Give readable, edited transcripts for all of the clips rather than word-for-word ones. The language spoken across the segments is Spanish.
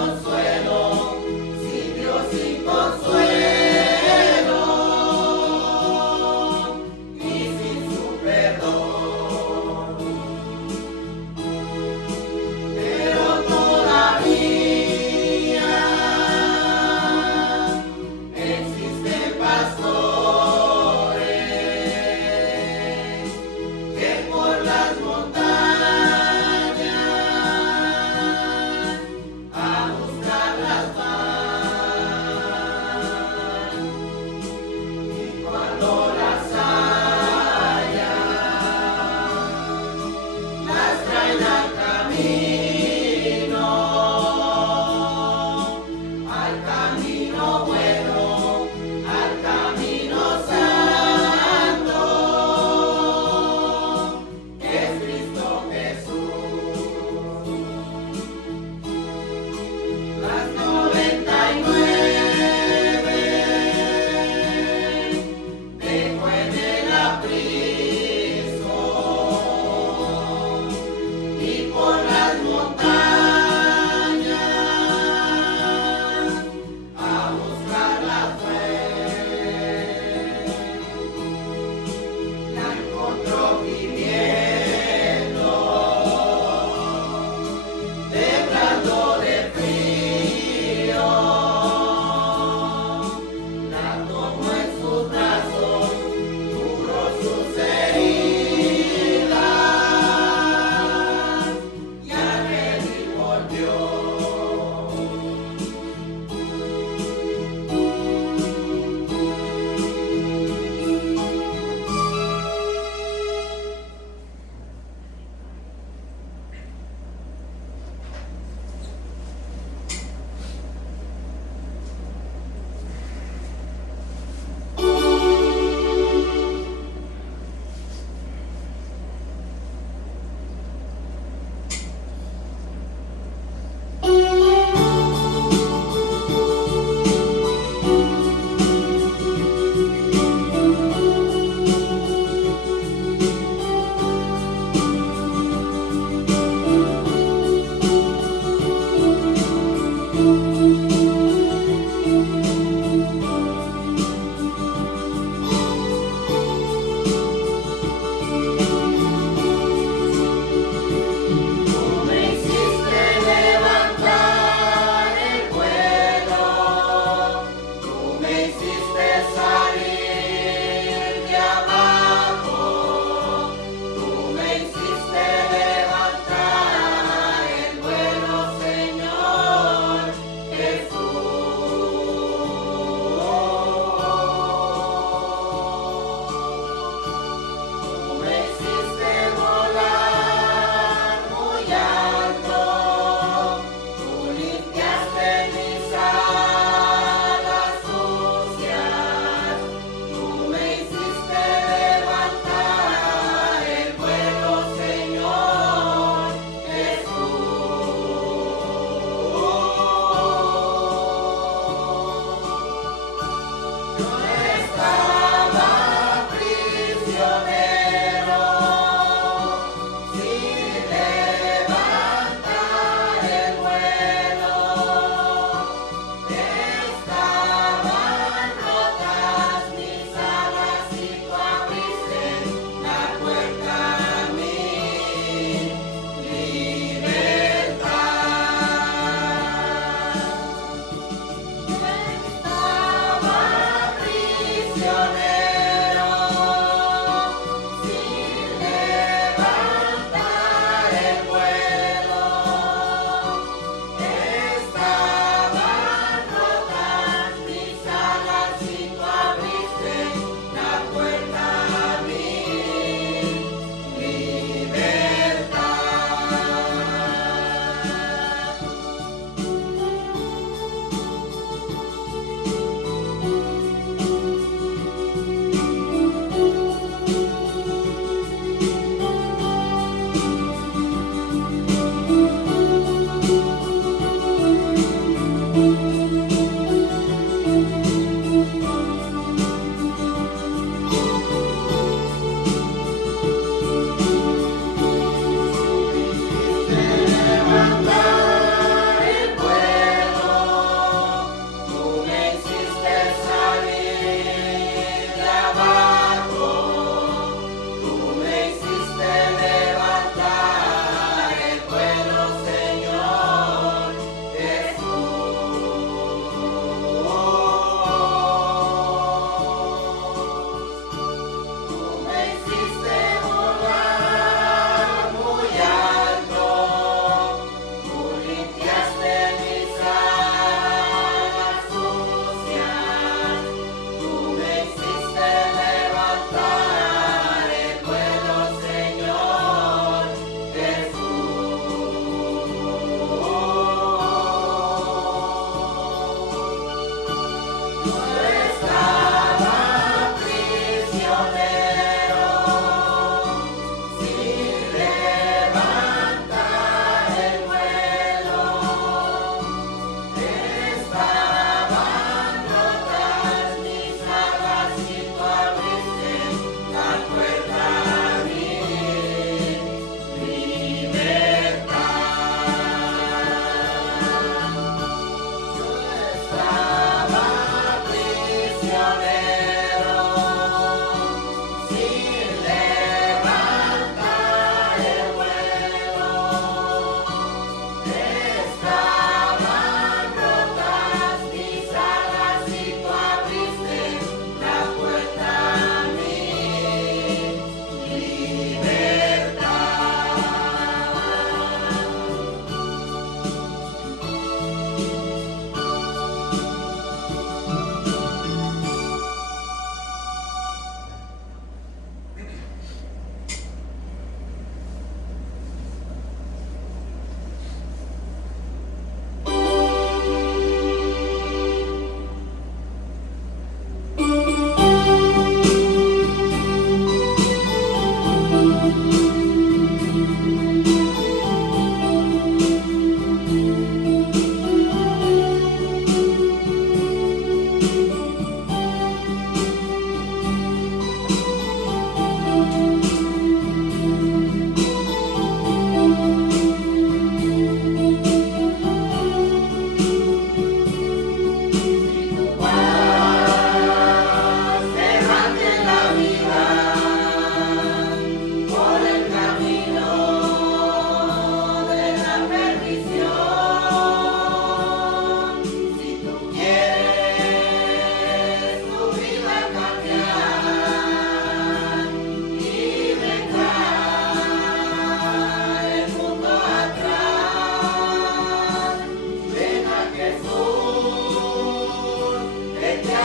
consuelo, sin Dios sin consuelo, y sin su perdón. Pero todavía existen pastores que por las montañas a buscar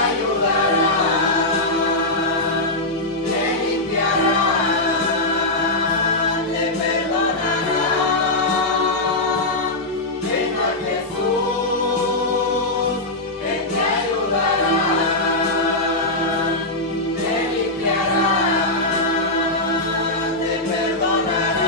ayudarán, te limpiarán, te perdonarán. Ven a Jesús, Él te ayudará, te limpiarán, te perdonarán.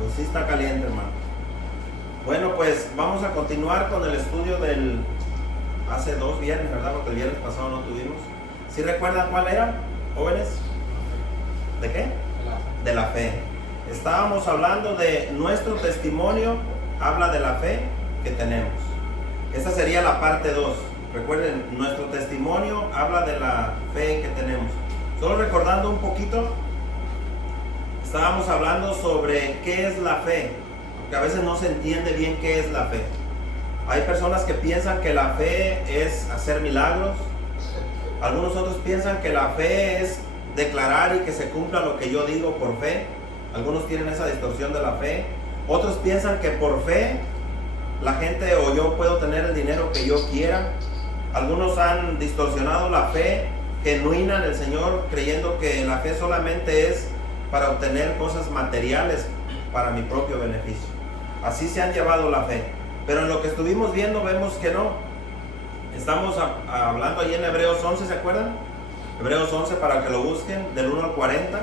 Pues sí está caliente, hermano. Bueno, pues vamos a continuar con el estudio del hace 2 viernes, ¿verdad? Porque el viernes pasado no tuvimos. ¿Sí recuerdan cuál era, jóvenes? ¿De qué? De la fe. Estábamos hablando de nuestro testimonio, habla de la fe que tenemos. Esta sería la parte 2. Recuerden, nuestro testimonio habla de la fe que tenemos. Solo recordando un poquito, estábamos hablando sobre qué es la fe, porque a veces no se entiende bien qué es la fe. Hay personas que piensan que la fe es hacer milagros. Algunos otros piensan que la fe es declarar y que se cumpla lo que yo digo por fe. Algunos tienen esa distorsión de la fe. Otros piensan que por fe la gente o yo puedo tener el dinero que yo quiera. Algunos han distorsionado la fe genuina en el Señor, creyendo que la fe solamente es para obtener cosas materiales para mi propio beneficio. Así se han llevado la fe. Pero en lo que estuvimos viendo vemos que no. Estamos hablando ahí en Hebreos 11, ¿se acuerdan? Hebreos 11, para que lo busquen, del 1 al 40.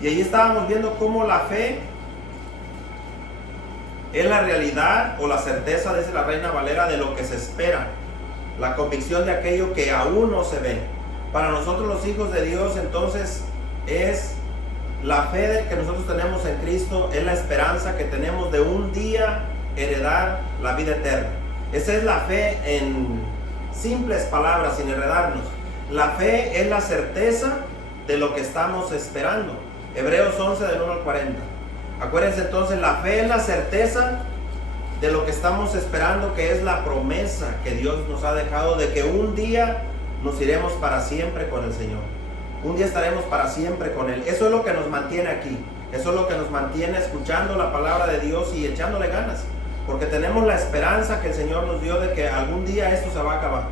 Y ahí estábamos viendo cómo la fe es la realidad o la certeza, dice la Reina Valera, de lo que se espera. La convicción de aquello que aún no se ve. Para nosotros los hijos de Dios, entonces, es la fe que nosotros tenemos en Cristo, es la esperanza que tenemos de un día heredar la vida eterna. Esa es la fe en simples palabras, sin enredarnos. La fe es la certeza de lo que estamos esperando. Hebreos 11 del 1 al 40. Acuérdense entonces, la fe es la certeza de lo que estamos esperando, que es la promesa que Dios nos ha dejado de que un día nos iremos para siempre con el Señor. Un día estaremos para siempre con Él. Eso es lo que nos mantiene aquí. Eso es lo que nos mantiene escuchando la palabra de Dios y echándole ganas. Porque tenemos la esperanza que el Señor nos dio de que algún día esto se va a acabar.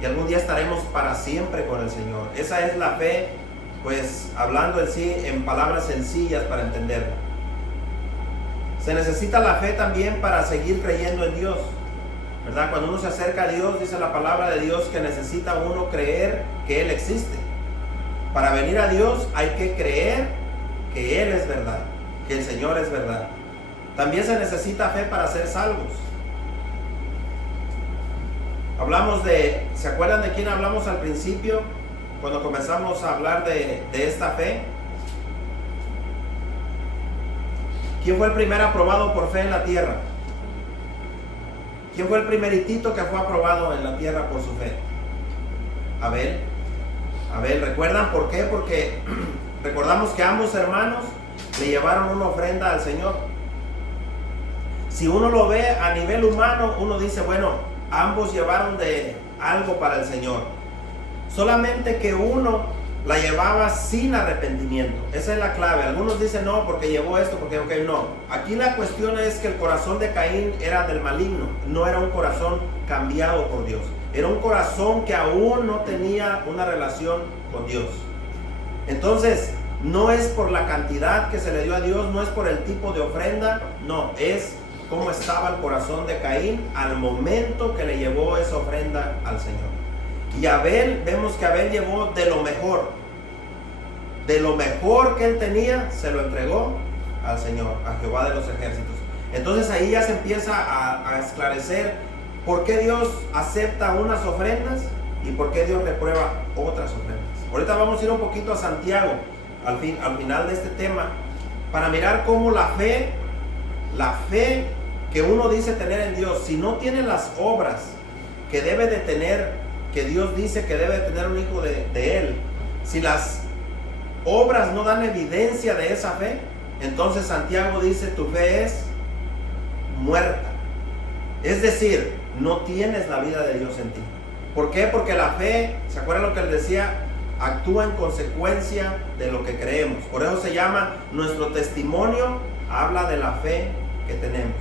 Y algún día estaremos para siempre con el Señor. Esa es la fe, pues hablando en sí, en palabras sencillas para entenderla. Se necesita la fe también para seguir creyendo en Dios, ¿verdad? Cuando uno se acerca a Dios, dice la palabra de Dios que necesita uno creer que Él existe. Para venir a Dios hay que creer que Él es verdad, que el Señor es verdad. También se necesita fe para ser salvos. Hablamos de, ¿se acuerdan de quién hablamos al principio? Cuando comenzamos a hablar de esta fe. ¿Quién fue el primer aprobado por fe en la tierra? ¿Quién fue el primeritito que fue aprobado en la tierra por su fe? Abel. Abel, ¿recuerdan por qué? Porque recordamos que ambos hermanos le llevaron una ofrenda al Señor. Si uno lo ve a nivel humano, uno dice, bueno, ambos llevaron de algo para el Señor. Solamente que uno la llevaba sin arrepentimiento. Esa es la clave. Algunos dicen no, porque llevó esto, porque ok, no. Aquí la cuestión es que el corazón de Caín era del maligno. No era un corazón cambiado por Dios. Era un corazón que aún no tenía una relación con Dios. Entonces, no es por la cantidad que se le dio a Dios, no es por el tipo de ofrenda, no, es cómo estaba el corazón de Caín al momento que le llevó esa ofrenda al Señor. Y Abel, vemos que Abel llevó de lo mejor que él tenía, se lo entregó al Señor, a Jehová de los ejércitos. Entonces ahí ya se empieza a esclarecer por qué Dios acepta unas ofrendas y por qué Dios reprueba otras ofrendas. Ahorita vamos a ir un poquito a Santiago al final de este tema, para mirar cómo la fe la fe que uno dice tener en Dios, si no tiene las obras que debe de tener, que Dios dice que debe de tener un hijo de Él, si las obras no dan evidencia de esa fe, entonces Santiago dice, tu fe es muerta. Es decir, no tienes la vida de Dios en ti. ¿Por qué? Porque la fe, ¿se acuerdan lo que les decía? Actúa en consecuencia de lo que creemos. Por eso se llama, nuestro testimonio habla de la fe que tenemos.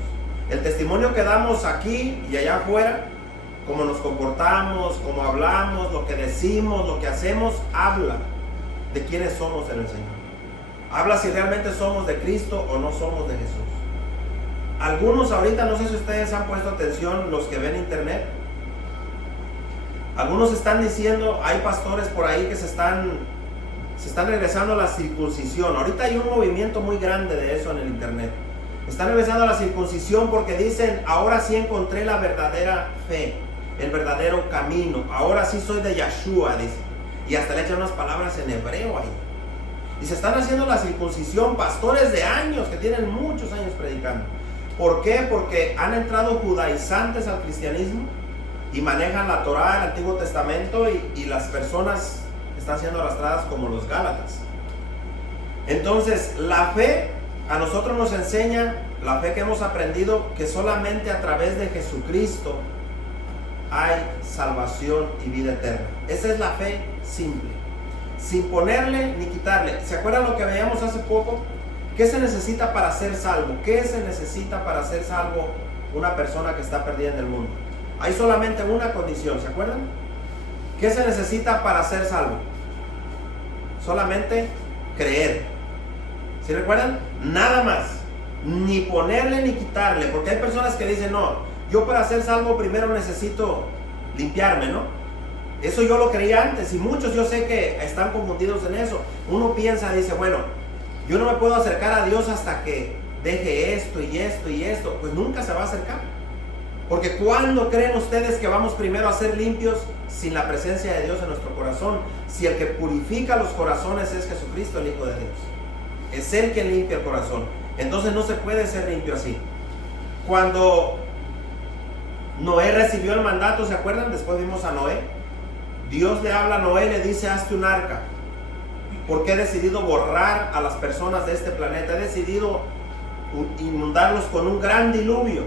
El testimonio que damos aquí y allá afuera, cómo nos comportamos, cómo hablamos, lo que decimos, lo que hacemos, habla de quiénes somos en el Señor. Habla si realmente somos de Cristo o no somos de Jesús. Algunos ahorita, no sé si ustedes han puesto atención, los que ven internet, algunos están diciendo, hay pastores por ahí que se están regresando a la circuncisión. Ahorita hay un movimiento muy grande de eso en el internet. Están regresando a la circuncisión porque dicen, ahora sí encontré la verdadera fe, el verdadero camino. Ahora sí soy de Yeshua, dice. Y hasta le echan unas palabras en hebreo ahí. Y se están haciendo la circuncisión pastores de años, que tienen muchos años predicando. ¿Por qué? Porque han entrado judaizantes al cristianismo y manejan la Torá, el Antiguo Testamento, y las personas están siendo arrastradas como los Gálatas. Entonces, la fe a nosotros nos enseña, la fe que hemos aprendido, que solamente a través de Jesucristo hay salvación y vida eterna. Esa es la fe simple, sin ponerle ni quitarle. ¿Se acuerdan lo que veíamos hace poco? ¿Qué se necesita para ser salvo? ¿Qué se necesita para ser salvo una persona que está perdida en el mundo? Hay solamente una condición, ¿se acuerdan? ¿Qué se necesita para ser salvo? Solamente creer. ¿Sí recuerdan? Nada más. Ni ponerle ni quitarle. Porque hay personas que dicen, no, yo para ser salvo primero necesito limpiarme, ¿no? Eso yo lo creía antes y muchos yo sé que están confundidos en eso. Uno piensa, dice, bueno, yo no me puedo acercar a Dios hasta que deje esto y esto y esto. Pues nunca se va a acercar. Porque ¿cuándo creen ustedes que vamos primero a ser limpios sin la presencia de Dios en nuestro corazón? Si el que purifica los corazones es Jesucristo, el Hijo de Dios. Es Él quien limpia el corazón. Entonces no se puede ser limpio así. Cuando Noé recibió el mandato, ¿se acuerdan? Después vimos a Noé. Dios le habla a Noé, le dice, hazte un arca. Porque he decidido borrar a las personas de este planeta. He decidido inundarlos con un gran diluvio.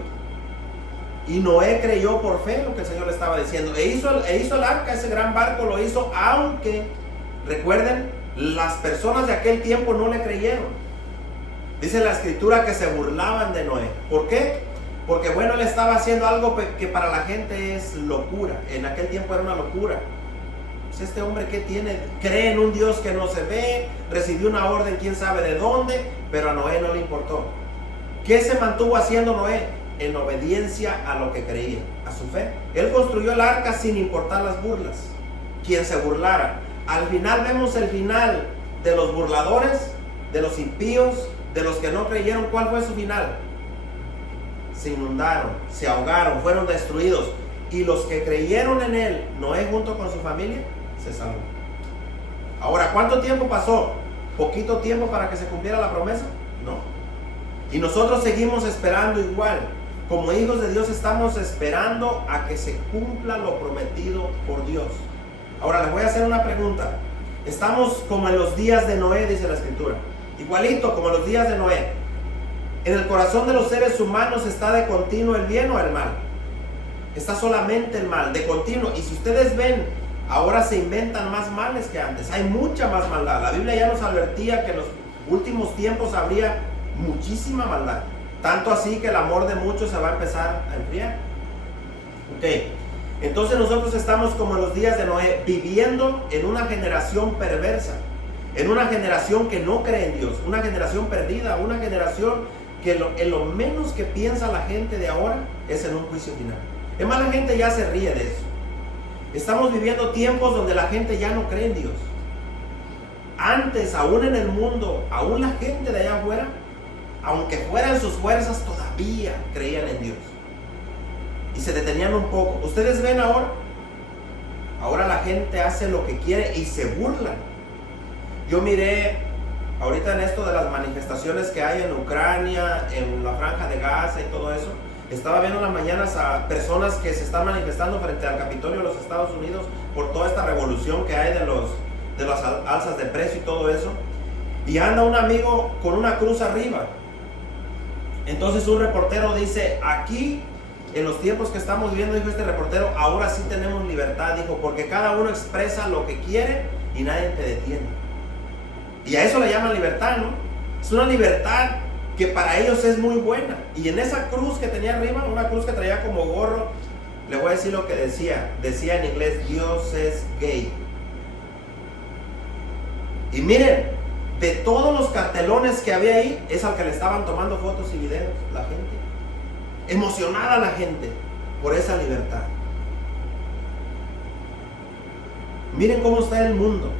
Y Noé creyó por fe lo que el Señor le estaba diciendo. E hizo el arca, ese gran barco lo hizo, aunque, recuerden, las personas de aquel tiempo no le creyeron. Dice la escritura que se burlaban de Noé. ¿Por qué? Porque bueno, él estaba haciendo algo que para la gente es locura. En aquel tiempo era una locura. Pues este hombre, ¿qué tiene? Cree en un Dios que no se ve, recibió una orden quién sabe de dónde, pero a Noé no le importó. ¿Qué se mantuvo haciendo Noé? En obediencia a lo que creía, a su fe. Él construyó el arca sin importar las burlas, quien se burlara. Al final vemos el final de los burladores, de los impíos, de los que no creyeron. ¿Cuál fue su final? Se inundaron, se ahogaron, fueron destruidos. Y los que creyeron en él, Noé junto con su familia, se salvó. Ahora, ¿cuánto tiempo pasó? ¿Poquito tiempo para que se cumpliera la promesa? No. Y nosotros seguimos esperando igual. Como hijos de Dios estamos esperando a que se cumpla lo prometido por Dios. Ahora les voy a hacer una pregunta. Estamos como en los días de Noé, dice la escritura. Igualito como en los días de Noé. ¿En el corazón de los seres humanos está de continuo el bien o el mal? Está solamente el mal, de continuo. Y si ustedes ven, ahora se inventan más males que antes. Hay mucha más maldad. La Biblia ya nos advertía que en los últimos tiempos habría muchísima maldad. Tanto así que el amor de muchos se va a empezar a enfriar. Ok. Entonces nosotros estamos como en los días de Noé, viviendo en una generación perversa. En una generación que no cree en Dios. Una generación perdida. Una generación que en lo menos que piensa la gente de ahora es en un juicio final. Es más, la gente ya se ríe de eso. Estamos viviendo tiempos donde la gente ya no cree en Dios. Antes, aún en el mundo, aún la gente de allá afuera, aunque fueran sus fuerzas, todavía creían en Dios. Y se detenían un poco. Ustedes ven ahora la gente hace lo que quiere y se burlan. Yo miré ahorita en esto de las manifestaciones que hay en Ucrania, en la Franja de Gaza y todo eso, estaba viendo en las mañanas a personas que se están manifestando frente al Capitolio de los Estados Unidos por toda esta revolución que hay de las alzas de precio y todo eso. Y anda un amigo con una cruz arriba. Entonces un reportero dice, aquí en los tiempos que estamos viviendo, dijo este reportero, ahora sí tenemos libertad, dijo, porque cada uno expresa lo que quiere y nadie te detiene. Y a eso le llaman libertad, ¿no? Es una libertad que para ellos es muy buena. Y en esa cruz que tenía arriba, una cruz que traía como gorro, le voy a decir lo que decía. Decía en inglés, Dios es gay. Y miren, de todos los cartelones que había ahí, es al que le estaban tomando fotos y videos la gente. Emocionada la gente por esa libertad. Miren cómo está el mundo.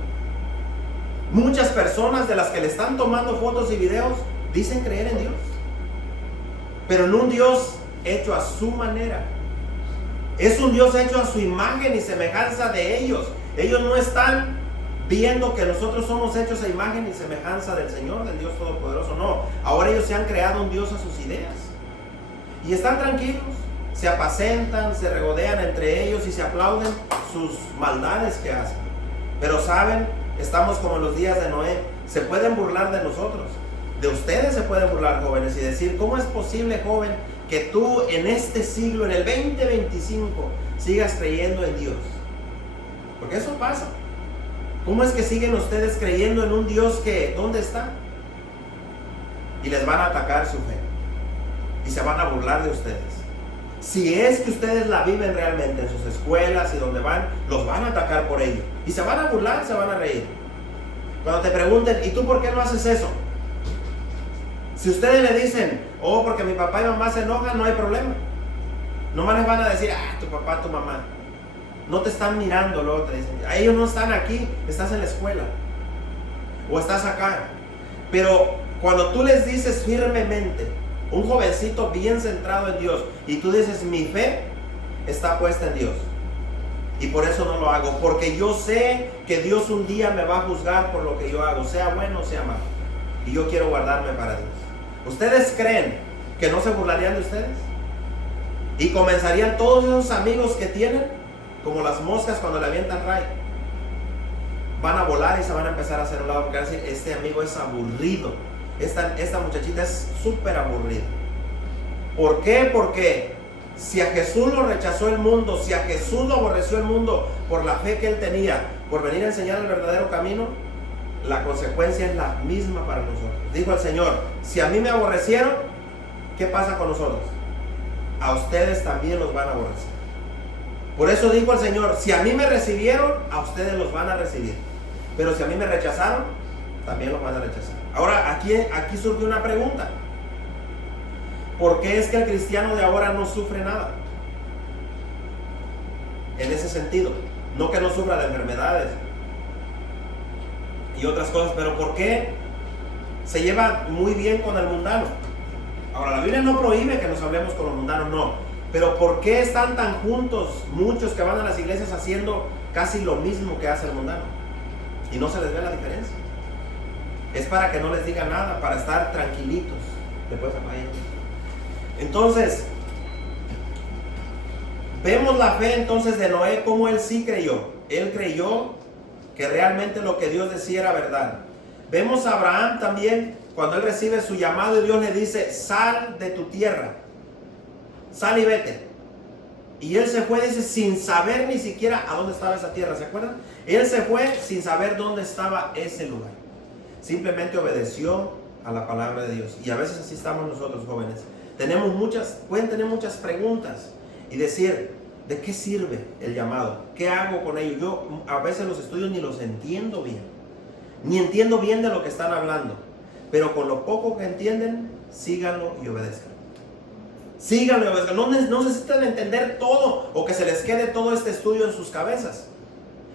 Muchas personas de las que le están tomando fotos y videos dicen creer en Dios, pero en un Dios hecho a su manera. Es un Dios hecho a su imagen y semejanza de ellos. Ellos no están viendo que nosotros somos hechos a imagen y semejanza del Señor, del Dios Todopoderoso. No, ahora ellos se han creado un Dios a sus ideas y están tranquilos, se apacentan, se regodean entre ellos y se aplauden sus maldades que hacen. Pero saben, estamos como en los días de Noé. Se pueden burlar de nosotros, de ustedes se pueden burlar, jóvenes, y decir, ¿cómo es posible, joven, que tú en este siglo, en el 2025, sigas creyendo en Dios? Porque eso pasa. ¿Cómo es que siguen ustedes creyendo en un Dios que, ¿dónde está? Y les van a atacar su fe y se van a burlar de ustedes. Si es que ustedes la viven realmente en sus escuelas y donde van, los van a atacar por ello. Y se van a burlar, se van a reír. Cuando te pregunten, ¿y tú por qué no haces eso? Si ustedes le dicen, oh, porque mi papá y mamá se enojan, no hay problema. Nomás les van a decir, ah, tu papá, tu mamá. No te están mirando, luego te dicen, ellos no están aquí, estás en la escuela. O estás acá. Pero cuando tú les dices firmemente, un jovencito bien centrado en Dios, y tú dices, mi fe está puesta en Dios, y por eso no lo hago, porque yo sé que Dios un día me va a juzgar por lo que yo hago, sea bueno o sea malo, y yo quiero guardarme para Dios. ¿Ustedes creen que no se burlarían de ustedes? Y comenzarían todos esos amigos que tienen, como las moscas cuando le avientan ray, van a volar y se van a empezar a hacer un lado, porque van a decir, este amigo es aburrido. Esta muchachita es súper aburrida. ¿Por qué? Porque si a Jesús lo rechazó el mundo, si a Jesús lo aborreció el mundo por la fe que él tenía, por venir a enseñar el verdadero camino, la consecuencia es la misma para nosotros. Dijo el Señor, si a mí me aborrecieron, ¿qué pasa con nosotros? A ustedes también los van a aborrecer. Por eso dijo el Señor, si a mí me recibieron, a ustedes los van a recibir. Pero si a mí me rechazaron, también los van a rechazar. Ahora, aquí surge una pregunta. ¿Por qué es que el cristiano de ahora no sufre nada? En ese sentido, no que no sufra de enfermedades y otras cosas, pero ¿por qué se lleva muy bien con el mundano? Ahora, la Biblia no prohíbe que nos hablemos con los mundanos, no. Pero ¿por qué están tan juntos muchos que van a las iglesias haciendo casi lo mismo que hace el mundano? Y no se les ve la diferencia. Es para que no les diga nada, para estar tranquilitos. Después apagan. Entonces, vemos la fe entonces de Noé, como él sí creyó. Él creyó que realmente lo que Dios decía era verdad. Vemos a Abraham también, cuando él recibe su llamado y Dios le dice, sal de tu tierra, sal y vete. Y él se fue, dice, sin saber ni siquiera a dónde estaba esa tierra, ¿se acuerdan? Él se fue sin saber dónde estaba ese lugar. Simplemente obedeció a la palabra de Dios. Y a veces así estamos nosotros, jóvenes. Pueden tener muchas preguntas y decir, ¿de qué sirve el llamado? ¿Qué hago con ello? Yo a veces los estudios ni los entiendo bien. Ni entiendo bien de lo que están hablando. Pero con lo poco que entienden, síganlo y obedezcan. Síganlo y obedezcan. No necesitan entender todo o que se les quede todo este estudio en sus cabezas.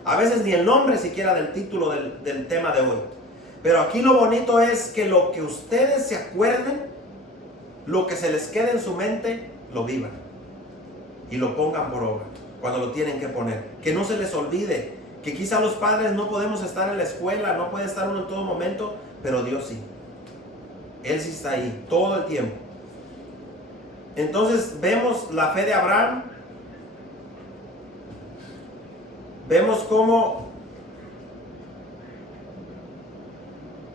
A veces ni el nombre siquiera del título del tema de hoy. Pero aquí lo bonito es que lo que ustedes se acuerden, lo que se les quede en su mente, lo vivan. Y lo pongan por obra, cuando lo tienen que poner. Que no se les olvide, que quizá los padres no podemos estar en la escuela, no puede estar uno en todo momento, pero Dios sí. Él sí está ahí todo el tiempo. Entonces vemos la fe de Abraham. Vemos cómo,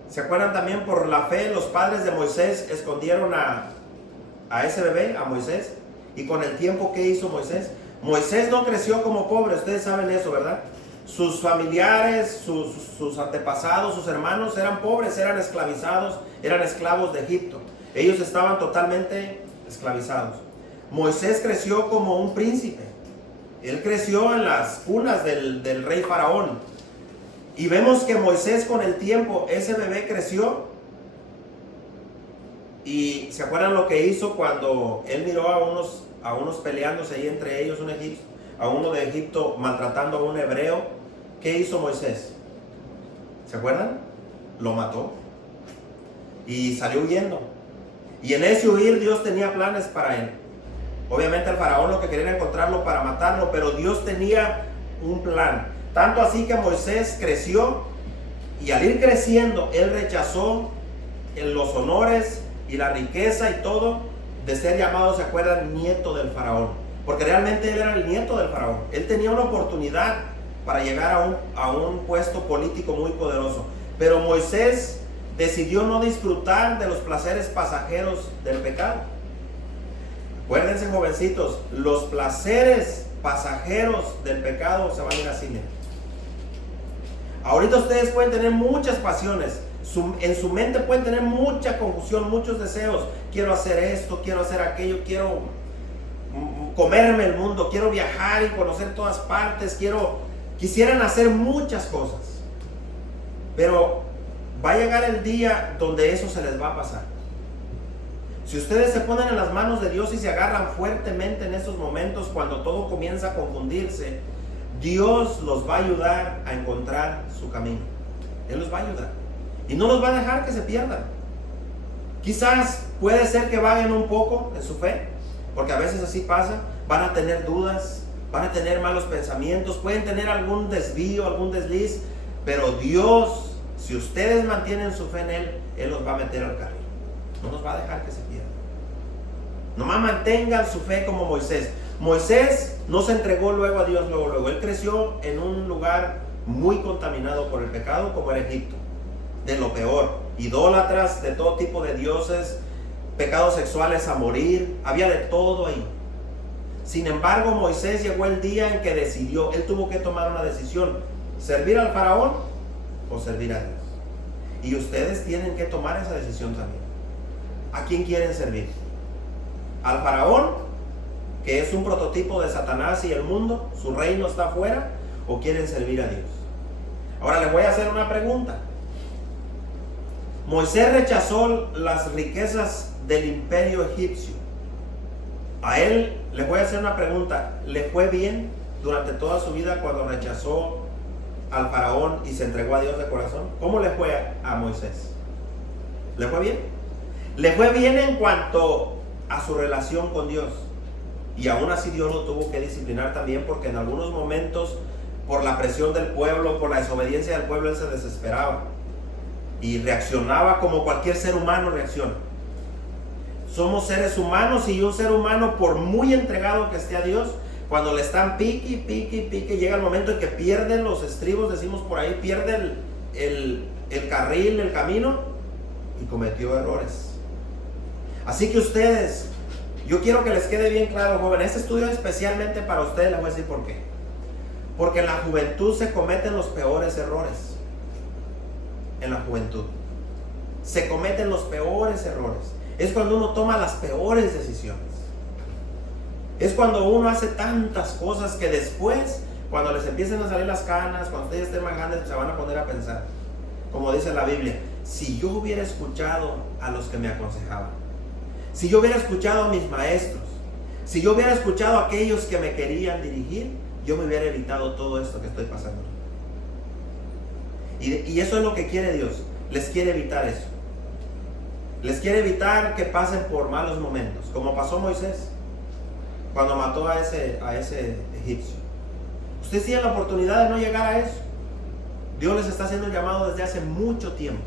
¿se acuerdan también? Por la fe los padres de Moisés escondieron a ese bebé, a Moisés. Y con el tiempo, ¿qué hizo Moisés? Moisés no creció como pobre, ustedes saben eso, ¿verdad? Sus familiares, sus antepasados, sus hermanos eran pobres, eran esclavizados, eran esclavos de Egipto. Ellos estaban totalmente esclavizados. Moisés creció como un príncipe. Él creció en las cunas del rey Faraón. Y vemos que Moisés con el tiempo, ese bebé creció. Y ¿se acuerdan lo que hizo cuando él miró a unos peleándose ahí entre ellos, a uno de Egipto maltratando a un hebreo? ¿Qué hizo Moisés? ¿Se acuerdan? Lo mató. Y salió huyendo. Y en ese huir Dios tenía planes para él. Obviamente el faraón lo que quería era encontrarlo para matarlo, pero Dios tenía un plan. Tanto así que Moisés creció y al ir creciendo él rechazó los honores y la riqueza y todo de ser llamado, ¿se acuerdan? Nieto del faraón. Porque realmente él era el nieto del faraón. Él tenía una oportunidad para llegar a un puesto político muy poderoso. Pero Moisés decidió no disfrutar de los placeres pasajeros del pecado. Acuérdense, jovencitos, los placeres pasajeros del pecado se van a ir así. Ahorita ustedes pueden tener muchas pasiones. En su mente pueden tener mucha confusión, muchos deseos. Quiero hacer esto, quiero hacer aquello, quiero comerme el mundo, quiero viajar y conocer todas partes, quisieran hacer muchas cosas. Pero va a llegar el día donde eso se les va a pasar. Si ustedes se ponen en las manos de Dios y se agarran fuertemente en esos momentos, cuando todo comienza a confundirse, Dios los va a ayudar a encontrar su camino. Él los va a ayudar. Y no los va a dejar que se pierdan. Quizás puede ser que vaguen un poco en su fe, porque a veces así pasa. Van a tener dudas, van a tener malos pensamientos, pueden tener algún desvío, algún desliz, pero Dios, si ustedes mantienen su fe en Él, Él los va a meter al carril. No nos va a dejar que se pierdan. Nomás mantengan su fe como Moisés. Moisés no se entregó luego a Dios, luego. Él creció en un lugar muy contaminado por el pecado, como era Egipto. De lo peor, idólatras, de todo tipo de dioses, pecados sexuales a morir, había de todo ahí. Sin embargo, Moisés llegó el día en que decidió, él tuvo que tomar una decisión: servir al faraón o servir a Dios. Y ustedes tienen que tomar esa decisión también. ¿A quién quieren servir? ¿Al faraón, que es un prototipo de Satanás y el mundo, su reino está afuera, o quieren servir a Dios? Ahora les voy a hacer una pregunta. Moisés rechazó las riquezas del imperio egipcio. A él, les voy a hacer una pregunta: ¿le fue bien durante toda su vida cuando rechazó al faraón y se entregó a Dios de corazón? ¿Cómo le fue a Moisés? ¿Le fue bien? Le fue bien en cuanto a su relación con Dios. Y aún así Dios lo tuvo que disciplinar también, porque en algunos momentos, por la presión del pueblo, por la desobediencia del pueblo, él se desesperaba y reaccionaba como cualquier ser humano reacciona. Somos seres humanos, y un ser humano, por muy entregado que esté a Dios, cuando le están pique, llega el momento en que pierden los estribos, decimos por ahí, pierde el carril, el camino, y cometió errores. Así que ustedes, yo quiero que les quede bien claro, jóvenes, este estudio es especialmente para ustedes. Les voy a decir por qué. Porque en la juventud se cometen los peores errores. En la juventud se cometen los peores errores. Es cuando uno toma las peores decisiones. Es cuando uno hace tantas cosas que después, cuando les empiecen a salir las canas, cuando ustedes estén más grandes, se van a poner a pensar, como dice la Biblia: si yo hubiera escuchado a los que me aconsejaban, si yo hubiera escuchado a mis maestros, si yo hubiera escuchado a aquellos que me querían dirigir, yo me hubiera evitado todo esto que estoy pasando. Y eso es lo que quiere Dios. Les quiere evitar eso. Les quiere evitar que pasen por malos momentos, como pasó Moisés cuando mató a ese egipcio. Ustedes tienen la oportunidad de no llegar a eso. Dios les está haciendo el llamado desde hace mucho tiempo.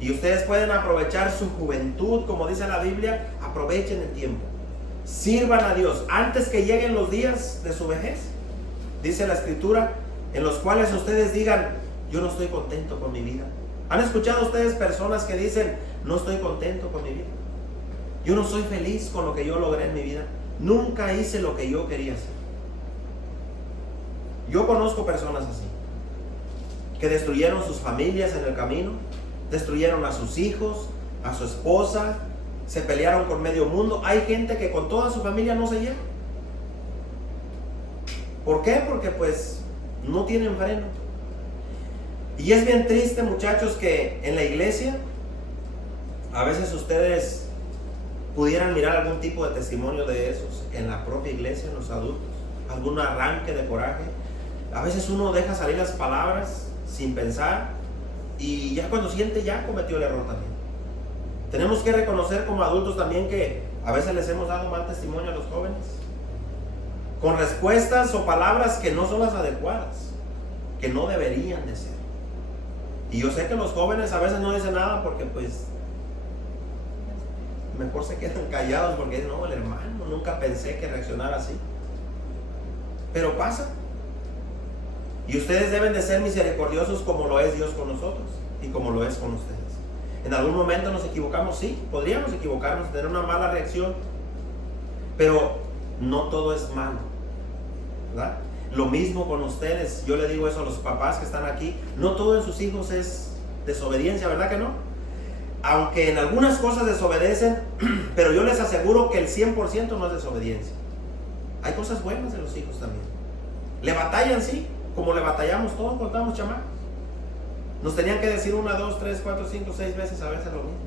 Y ustedes pueden aprovechar su juventud, como dice la Biblia, aprovechen el tiempo. Sirvan a Dios antes que lleguen los días de su vejez. Dice la Escritura, en los cuales ustedes digan, yo no estoy contento con mi vida. ¿Han escuchado ustedes personas que dicen, no estoy contento con mi vida? Yo no soy feliz con lo que yo logré en mi vida. Nunca hice lo que yo quería hacer. Yo conozco personas así, que destruyeron sus familias en el camino, destruyeron a sus hijos, a su esposa, se pelearon con medio mundo. Hay gente que con toda su familia no se lleva. ¿Por qué? Porque pues no tienen freno. Y es bien triste, muchachos, que en la iglesia a veces ustedes pudieran mirar algún tipo de testimonio de esos en la propia iglesia, en los adultos, algún arranque de coraje. A veces uno deja salir las palabras sin pensar y ya cuando siente ya cometió el error también. Tenemos que reconocer como adultos también que a veces les hemos dado mal testimonio a los jóvenes, con respuestas o palabras que no son las adecuadas, que no deberían de ser. Y yo sé que los jóvenes a veces no dicen nada porque pues mejor se quedan callados porque dicen, no, el hermano, nunca pensé que reaccionara así. Pero pasa. Y ustedes deben de ser misericordiosos como lo es Dios con nosotros y como lo es con ustedes. En algún momento nos equivocamos, sí, podríamos equivocarnos, tener una mala reacción, pero no todo es malo, ¿verdad? Lo mismo con ustedes, yo le digo eso a los papás que están aquí, no todo en sus hijos es desobediencia, ¿verdad que no? Aunque en algunas cosas desobedecen, pero yo les aseguro que el 100% no es desobediencia. Hay cosas buenas en los hijos también. Le batallan, sí, como le batallamos todos cuando estábamos chamacos. Nos tenían que decir 1, 2, 3, 4, 5, 6 veces a veces lo mismo.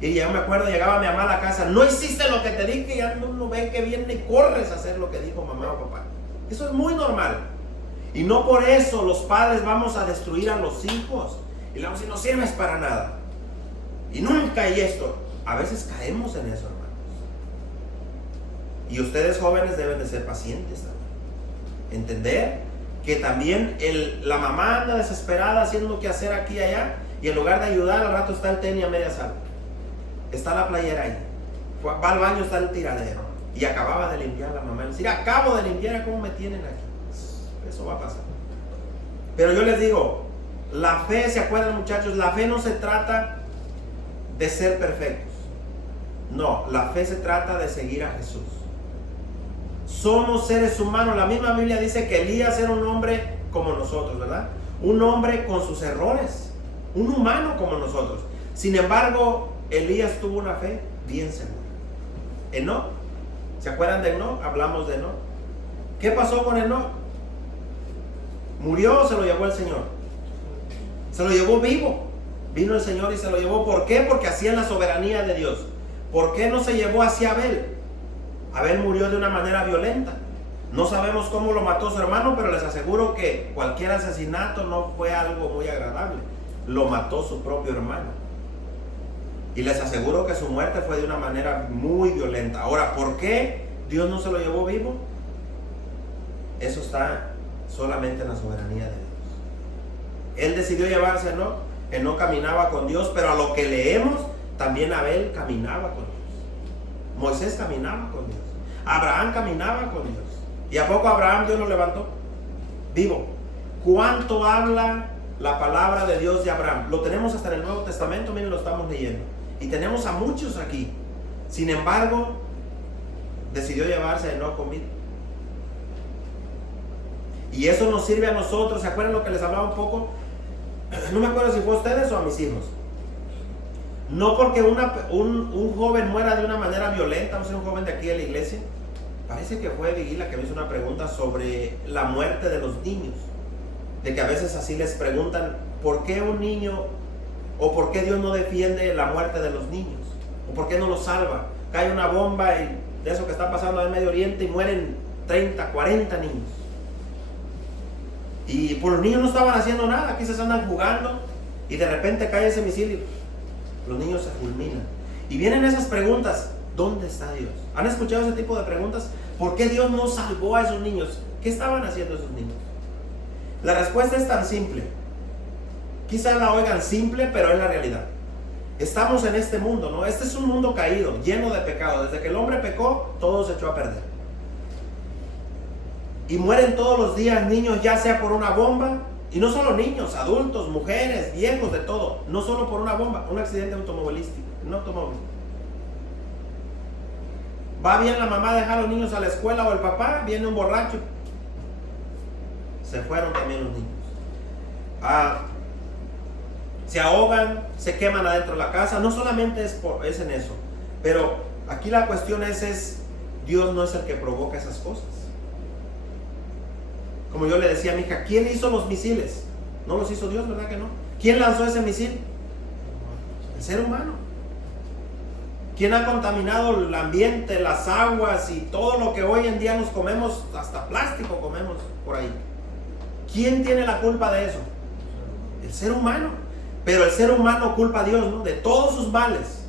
Y ya me acuerdo, llegaba mi mamá a la casa, no hiciste lo que te dije, y ya uno ve que viene y corres a hacer lo que dijo mamá o papá. Eso es muy normal. Y no por eso los padres vamos a destruir a los hijos. Y le vamos a decir, no sirves para nada. Y nunca hay esto. A veces caemos en eso, hermanos. Y ustedes jóvenes deben de ser pacientes también. Entender que también la mamá anda desesperada haciendo qué hacer aquí y allá. Y en lugar de ayudar, al rato está el tenis a media sal. Está la playera ahí. Va al baño, está el tiradero. Y acababa de limpiar la mamá. Decir, acabo de limpiar, ¿cómo me tienen aquí? Eso va a pasar. Pero yo les digo, la fe, ¿se acuerdan, muchachos? La fe no se trata de ser perfectos. No, la fe se trata de seguir a Jesús. Somos seres humanos. La misma Biblia dice que Elías era un hombre como nosotros, ¿verdad? Un hombre con sus errores. Un humano como nosotros. Sin embargo, Elías tuvo una fe bien segura. Enoc, ¿se acuerdan de Enoc? Hablamos de Enoc. ¿Qué pasó con Enoc? ¿Murió o se lo llevó el Señor? Se lo llevó vivo. Vino el Señor y se lo llevó. ¿Por qué? Porque hacía la soberanía de Dios. ¿Por qué no se llevó hacia Abel? Abel murió de una manera violenta. No sabemos cómo lo mató su hermano, pero les aseguro que cualquier asesinato no fue algo muy agradable. Lo mató su propio hermano. Y les aseguro que su muerte fue de una manera muy violenta. Ahora, ¿por qué Dios no se lo llevó vivo? Eso está solamente en la soberanía de Dios. Él decidió llevarse a Enoc. Enoc caminaba con Dios, pero a lo que leemos, también Abel caminaba con Dios. Moisés caminaba con Dios. Abraham caminaba con Dios. ¿Y a poco Abraham Dios lo levantó? Vivo. ¿Cuánto habla la palabra de Dios de Abraham? Lo tenemos hasta en el Nuevo Testamento, miren, lo estamos leyendo. Y tenemos a muchos aquí. Sin embargo, decidió llevarse a Enoc con vida. Y eso nos sirve a nosotros. ¿Se acuerdan lo que les hablaba un poco? No me acuerdo si fue a ustedes o a mis hijos. No porque un joven muera de una manera violenta, un joven de aquí de la iglesia. Parece que fue Vigila que me hizo una pregunta sobre la muerte de los niños. De que a veces así les preguntan, ¿por qué un niño o por qué Dios no defiende la muerte de los niños? ¿O por qué no los salva? Cae una bomba de eso que está pasando en el Medio Oriente y mueren 30, 40 niños. Y por los niños no estaban haciendo nada, aquí se andan jugando y de repente cae ese misil y los niños se fulminan. Y vienen esas preguntas, ¿dónde está Dios? ¿Han escuchado ese tipo de preguntas? ¿Por qué Dios no salvó a esos niños? ¿Qué estaban haciendo esos niños? La respuesta es tan simple. Quizás la oigan simple, pero es la realidad. Estamos en este mundo, ¿no? Este es un mundo caído, lleno de pecado. Desde que el hombre pecó, todo se echó a perder. Y mueren todos los días niños, ya sea por una bomba, y no solo niños, adultos, mujeres, viejos, de todo. No solo por una bomba, un accidente automovilístico, un automóvil. Va bien la mamá a dejar a los niños a la escuela o el papá, viene un borracho. Se fueron también los niños. Se ahogan, se queman adentro de la casa. No solamente es en eso, pero aquí la cuestión es Dios no es el que provoca esas cosas. Como yo le decía a mi hija, ¿quién hizo los misiles? No los hizo Dios, ¿verdad que no? ¿Quién lanzó ese misil? El ser humano. ¿Quién ha contaminado el ambiente, las aguas y todo lo que hoy en día nos comemos? Hasta plástico comemos por ahí. ¿Quién tiene la culpa de eso? El ser humano. Pero el ser humano culpa a Dios, ¿no? De todos sus males.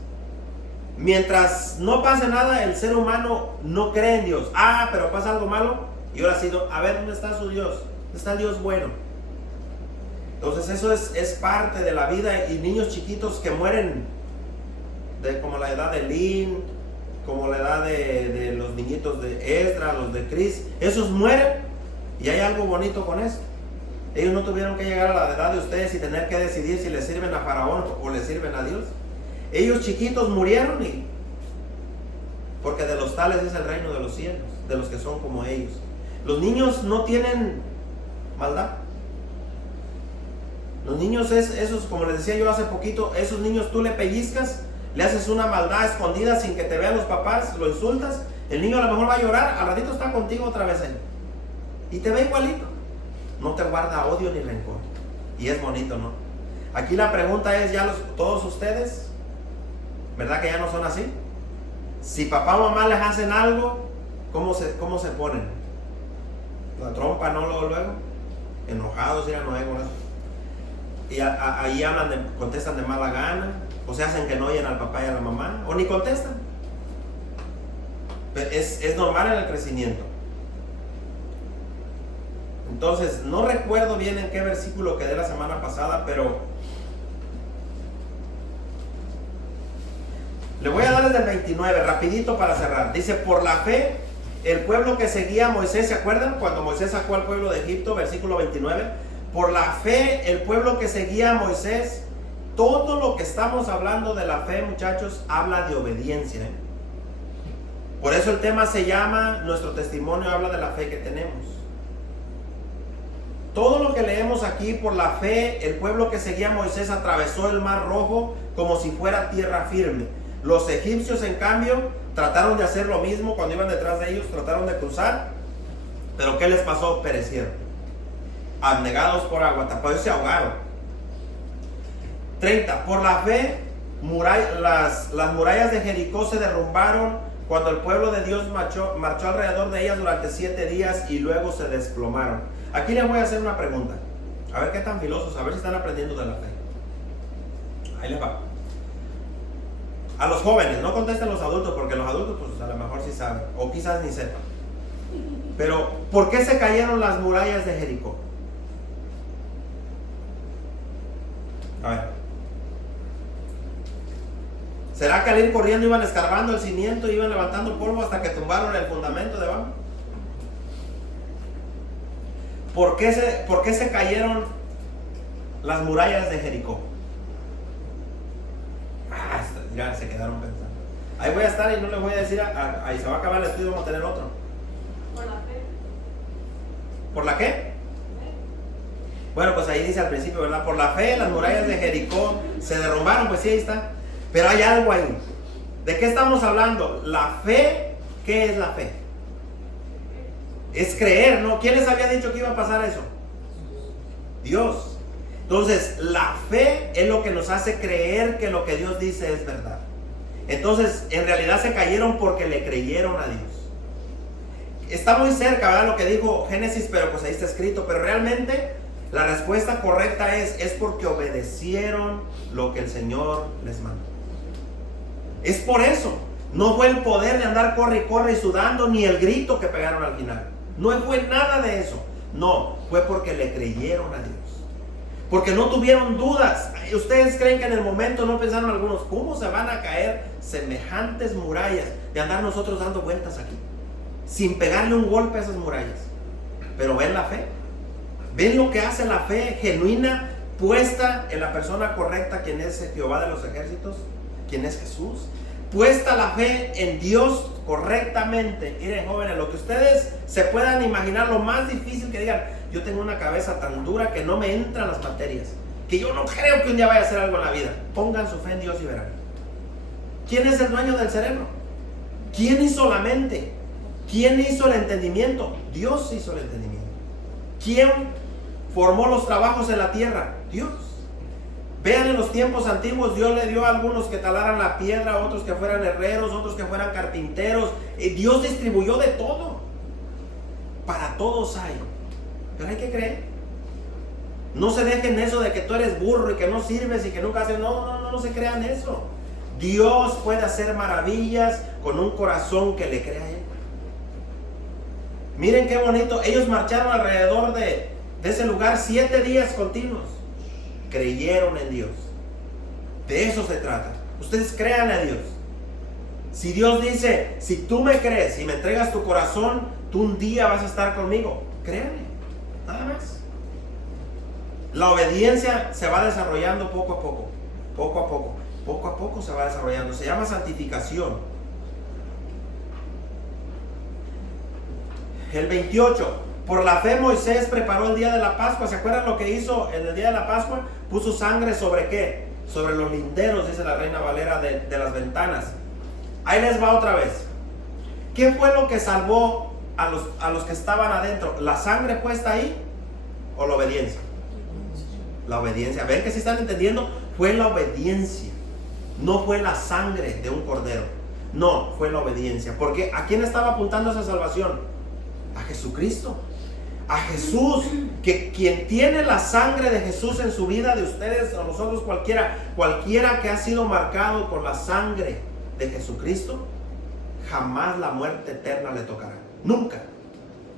Mientras no pase nada, el ser humano no cree en Dios. Pero pasa algo malo. Y ahora sí, a ver, ¿dónde está su Dios? ¿Dónde está el Dios bueno? Entonces eso es parte de la vida. Y niños chiquitos que mueren como la edad de Lynn, como la edad de los niñitos de Esdra, los de Chris, esos mueren. Y hay algo bonito con esto. Ellos no tuvieron que llegar a la edad de ustedes y tener que decidir si le sirven a Faraón o le sirven a Dios. Ellos chiquitos murieron porque de los tales es el reino de los cielos, de los que son como ellos. Los niños no tienen maldad. Los niños esos, como les decía yo hace poquito, esos niños tú le pellizcas, le haces una maldad escondida sin que te vean los papás, lo insultas, el niño a lo mejor va a llorar, al ratito está contigo otra vez ahí. Y te ve igualito. No te guarda odio ni rencor. Y es bonito, ¿no? Aquí la pregunta es, todos ustedes, ¿verdad que ya no son así? Si papá o mamá les hacen algo, ¿cómo se ponen? La trompa, ¿no? Luego, enojados, ya no hay con eso. Y ahí contestan de mala gana, o se hacen que no oyen al papá y a la mamá, o ni contestan. Es normal en el crecimiento. Entonces, no recuerdo bien en qué versículo quedé la semana pasada, pero le voy a dar desde el 29, rapidito para cerrar. Dice, por la fe, el pueblo que seguía a Moisés, ¿se acuerdan? Cuando Moisés sacó al pueblo de Egipto, versículo 29. Por la fe, el pueblo que seguía a Moisés, todo lo que estamos hablando de la fe, muchachos, habla de obediencia, ¿eh? Por eso el tema se llama, nuestro testimonio habla de la fe que tenemos. Todo lo que leemos aquí, por la fe, el pueblo que seguía a Moisés atravesó el mar rojo como si fuera tierra firme. Los egipcios, en cambio, trataron de hacer lo mismo cuando iban detrás de ellos, trataron de cruzar, pero ¿qué les pasó? Perecieron, abnegados por agua, tapados, se ahogaron. 30. Por la fe, las murallas de Jericó se derrumbaron cuando el pueblo de Dios marchó alrededor de ellas durante 7 días y luego se desplomaron. Aquí les voy a hacer una pregunta, a ver qué tan filosos, a ver si están aprendiendo de la fe. Ahí les va. A los jóvenes, no contesten los adultos, porque los adultos pues a lo mejor sí saben, o quizás ni sepan. Pero, ¿por qué se cayeron las murallas de Jericó? A ver. ¿Será que al ir corriendo iban escarbando el cimiento, iban levantando polvo hasta que tumbaron el fundamento debajo? ¿Por qué se cayeron las murallas de Jericó? Ya se quedaron pensando. Ahí voy a estar y no les voy a decir, ahí se va a acabar el estudio, vamos a tener otro. Por la fe. ¿Por la qué? Bueno, pues ahí dice al principio, ¿verdad? Por la fe las murallas de Jericó se derrumbaron, pues sí, ahí está. Pero hay algo ahí. ¿De qué estamos hablando? La fe, ¿qué es la fe? Es creer, ¿no? ¿Quién les había dicho que iba a pasar eso? Dios. Entonces, la fe es lo que nos hace creer que lo que Dios dice es verdad. Entonces, en realidad se cayeron porque le creyeron a Dios. Está muy cerca, ¿verdad? Lo que dijo Génesis, pero pues ahí está escrito. Pero realmente la respuesta correcta es porque obedecieron lo que el Señor les mandó. Es por eso. No fue el poder de andar corre y corre y sudando, ni el grito que pegaron al final. No fue nada de eso. No, fue porque le creyeron a Dios. Porque no tuvieron dudas. Ustedes creen que en el momento no pensaron algunos, ¿cómo se van a caer semejantes murallas de andar nosotros dando vueltas aquí? Sin pegarle un golpe a esas murallas. Pero ven la fe. Ven lo que hace la fe genuina, puesta en la persona correcta, quien es Jehová de los ejércitos, quien es Jesús. Puesta la fe en Dios correctamente. Miren, jóvenes, lo que ustedes se puedan imaginar, lo más difícil que digan, yo tengo una cabeza tan dura que no me entran las materias, que yo no creo que un día vaya a hacer algo en la vida. Pongan su fe en Dios y verán. ¿Quién es el dueño del cerebro? ¿Quién hizo la mente? ¿Quién hizo el entendimiento? Dios hizo el entendimiento. ¿Quién formó los trabajos en la tierra? Dios. Vean, en los tiempos antiguos Dios le dio a algunos que talaran la piedra, otros que fueran herreros, otros que fueran carpinteros. Dios distribuyó de todo. Para todos hay. Pero hay que creer. No se dejen eso de que tú eres burro y que no sirves y que nunca haces. No se crean eso. Dios puede hacer maravillas con un corazón que le crea a Él. Miren qué bonito. Ellos marcharon alrededor de ese lugar 7 días continuos. Creyeron en Dios. De eso se trata. Ustedes crean a Dios. Si Dios dice, si tú me crees y me entregas tu corazón, tú un día vas a estar conmigo. Créanle. Nada más. La obediencia se va desarrollando poco a poco. Poco a poco. Poco a poco se va desarrollando. Se llama santificación. El 28. Por la fe Moisés preparó el día de la Pascua. ¿Se acuerdan lo que hizo en el día de la Pascua? Puso sangre sobre ¿qué? Sobre los linderos, dice la Reina Valera, de las ventanas. Ahí les va otra vez. ¿Qué fue lo que salvó a los que estaban adentro? ¿La sangre puesta ahí o la obediencia? La obediencia. ¿Ven que si están entendiendo? Fue la obediencia. No fue la sangre de un cordero. No, fue la obediencia. Porque ¿a quién estaba apuntando esa salvación? A Jesucristo. A Jesús, que quien tiene la sangre de Jesús en su vida, de ustedes o nosotros, cualquiera que ha sido marcado con la sangre de Jesucristo, jamás la muerte eterna le tocará. Nunca.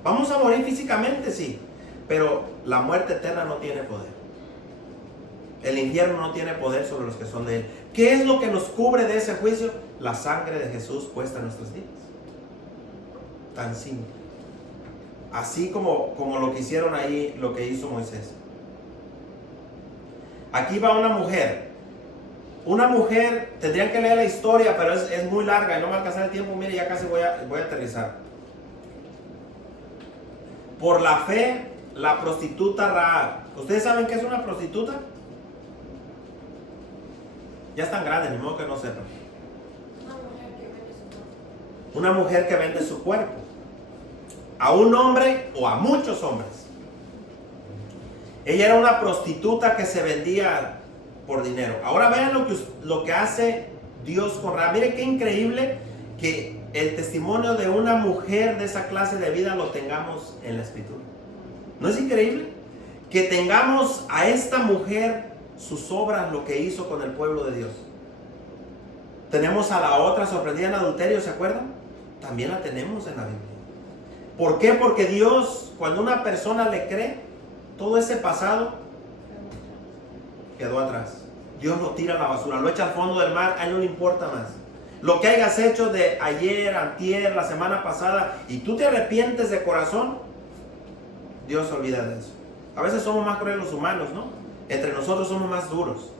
Vamos a morir físicamente, sí, pero la muerte eterna no tiene poder. El infierno no tiene poder sobre los que son de Él. ¿Qué es lo que nos cubre de ese juicio? La sangre de Jesús puesta en nuestras vidas. Tan simple. Así como lo que hicieron ahí, lo que hizo Moisés. Aquí va una mujer. Una mujer, tendrían que leer la historia, pero es muy larga y no me va a alcanzar el tiempo. Mire, ya casi voy a aterrizar. Por la fe, la prostituta Rahab. ¿Ustedes saben qué es una prostituta? Ya están grandes, ni modo que no sepan. Una mujer que vende su cuerpo. A un hombre o a muchos hombres. Ella era una prostituta que se vendía por dinero. Ahora vean lo que hace Dios con Rahab. Miren qué increíble que el testimonio de una mujer de esa clase de vida lo tengamos en la Escritura. ¿No es increíble? Que tengamos a esta mujer, sus obras, lo que hizo con el pueblo de Dios. Tenemos a la otra sorprendida en adulterio, ¿se acuerdan? También la tenemos en la Biblia. ¿Por qué? Porque Dios, cuando una persona le cree, todo ese pasado quedó atrás. Dios lo tira a la basura, lo echa al fondo del mar, a Él no le importa más. Lo que hayas hecho de ayer, antier, la semana pasada, y tú te arrepientes de corazón, Dios se olvida de eso. A veces somos más crueles los humanos, ¿no? Entre nosotros somos más duros.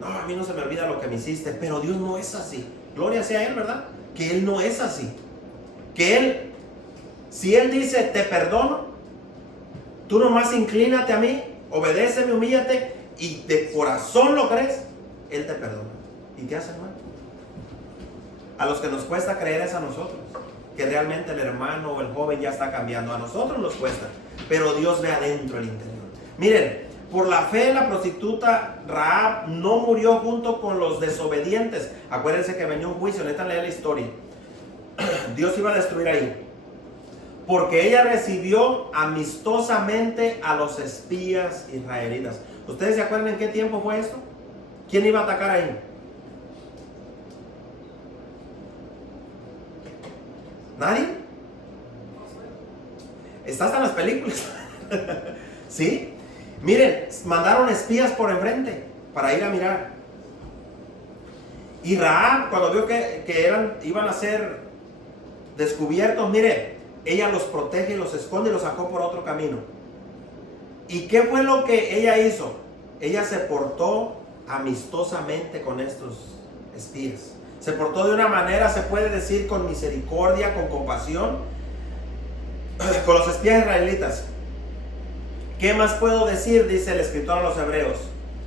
No, a mí no se me olvida lo que me hiciste, pero Dios no es así. Gloria sea a Él, ¿verdad? Que Él no es así. Que Él, si Él dice, te perdono, tú nomás inclínate a mí, obedéceme, humíllate, y de corazón lo crees, Él te perdona. ¿Y qué hace, hermano? A los que nos cuesta creer es a nosotros, que realmente el hermano o el joven ya está cambiando. A nosotros nos cuesta, pero Dios ve adentro el interior. Miren, por la fe la prostituta Rahab no murió junto con los desobedientes. Acuérdense que venía un juicio, neta, leer la historia. Dios iba a destruir ahí. Porque ella recibió amistosamente a los espías israelitas. ¿Ustedes se acuerdan en qué tiempo fue esto? ¿Quién iba a atacar ahí? ¿Nadie? Está hasta en las películas. ¿Sí? Miren, mandaron espías por enfrente para ir a mirar. Y Rahab, cuando vio que iban a ser descubiertos, mire, ella los protege y los esconde y los sacó por otro camino. ¿Y qué fue lo que ella hizo? Ella se portó amistosamente con estos espías. Se portó de una manera, se puede decir, con misericordia, con compasión, con los espías israelitas. ¿Qué más puedo decir? Dice el escritor a los hebreos.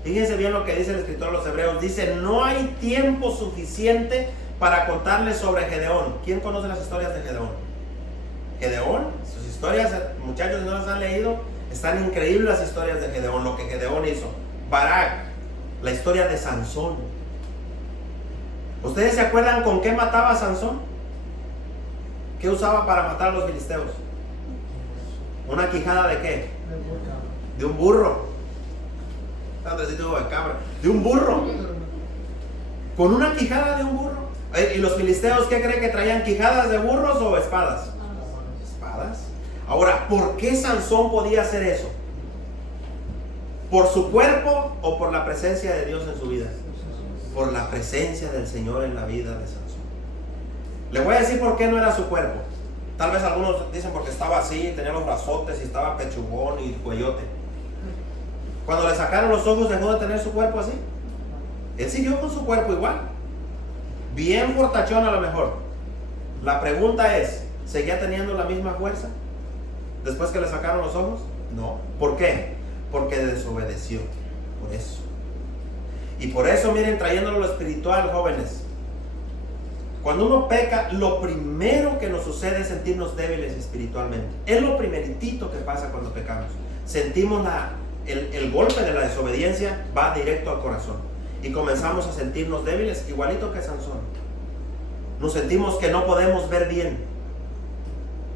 Fíjense bien lo que dice el escritor a los hebreos. Dice, no hay tiempo suficiente para contarles sobre Gedeón. ¿Quién conoce las historias de Gedeón? Gedeón, sus historias, muchachos, si no las han leído, están increíbles las historias de Gedeón, lo que Gedeón hizo. Barak, la historia de Sansón. ¿Ustedes se acuerdan con qué mataba a Sansón? ¿Qué usaba para matar a los filisteos? ¿Una quijada de qué? De un burro. De un burro. Con una quijada de un burro. ¿Y los filisteos qué creen que traían? ¿Quijadas de burros o espadas? Espadas. Ahora, ¿por qué Sansón podía hacer eso? ¿Por su cuerpo o por la presencia de Dios en su vida? Por la presencia del Señor en la vida de Sansón. Le voy a decir por qué no era su cuerpo. Tal vez algunos dicen porque estaba así, tenía los brazotes y estaba pechugón y cuellote. Cuando le sacaron los ojos, dejó de tener su cuerpo así. Él siguió con su cuerpo igual. Bien fortachón a lo mejor. La pregunta es, ¿seguía teniendo la misma fuerza después que le sacaron los ojos? No. ¿Por qué? Porque desobedeció. Por eso. Y por eso, miren, trayéndolo a lo espiritual, jóvenes. Cuando uno peca, lo primero que nos sucede es sentirnos débiles espiritualmente. Es lo primeritito que pasa cuando pecamos. Sentimos el golpe de la desobediencia, va directo al corazón. Y comenzamos a sentirnos débiles, igualito que Sansón. Nos sentimos que no podemos ver bien.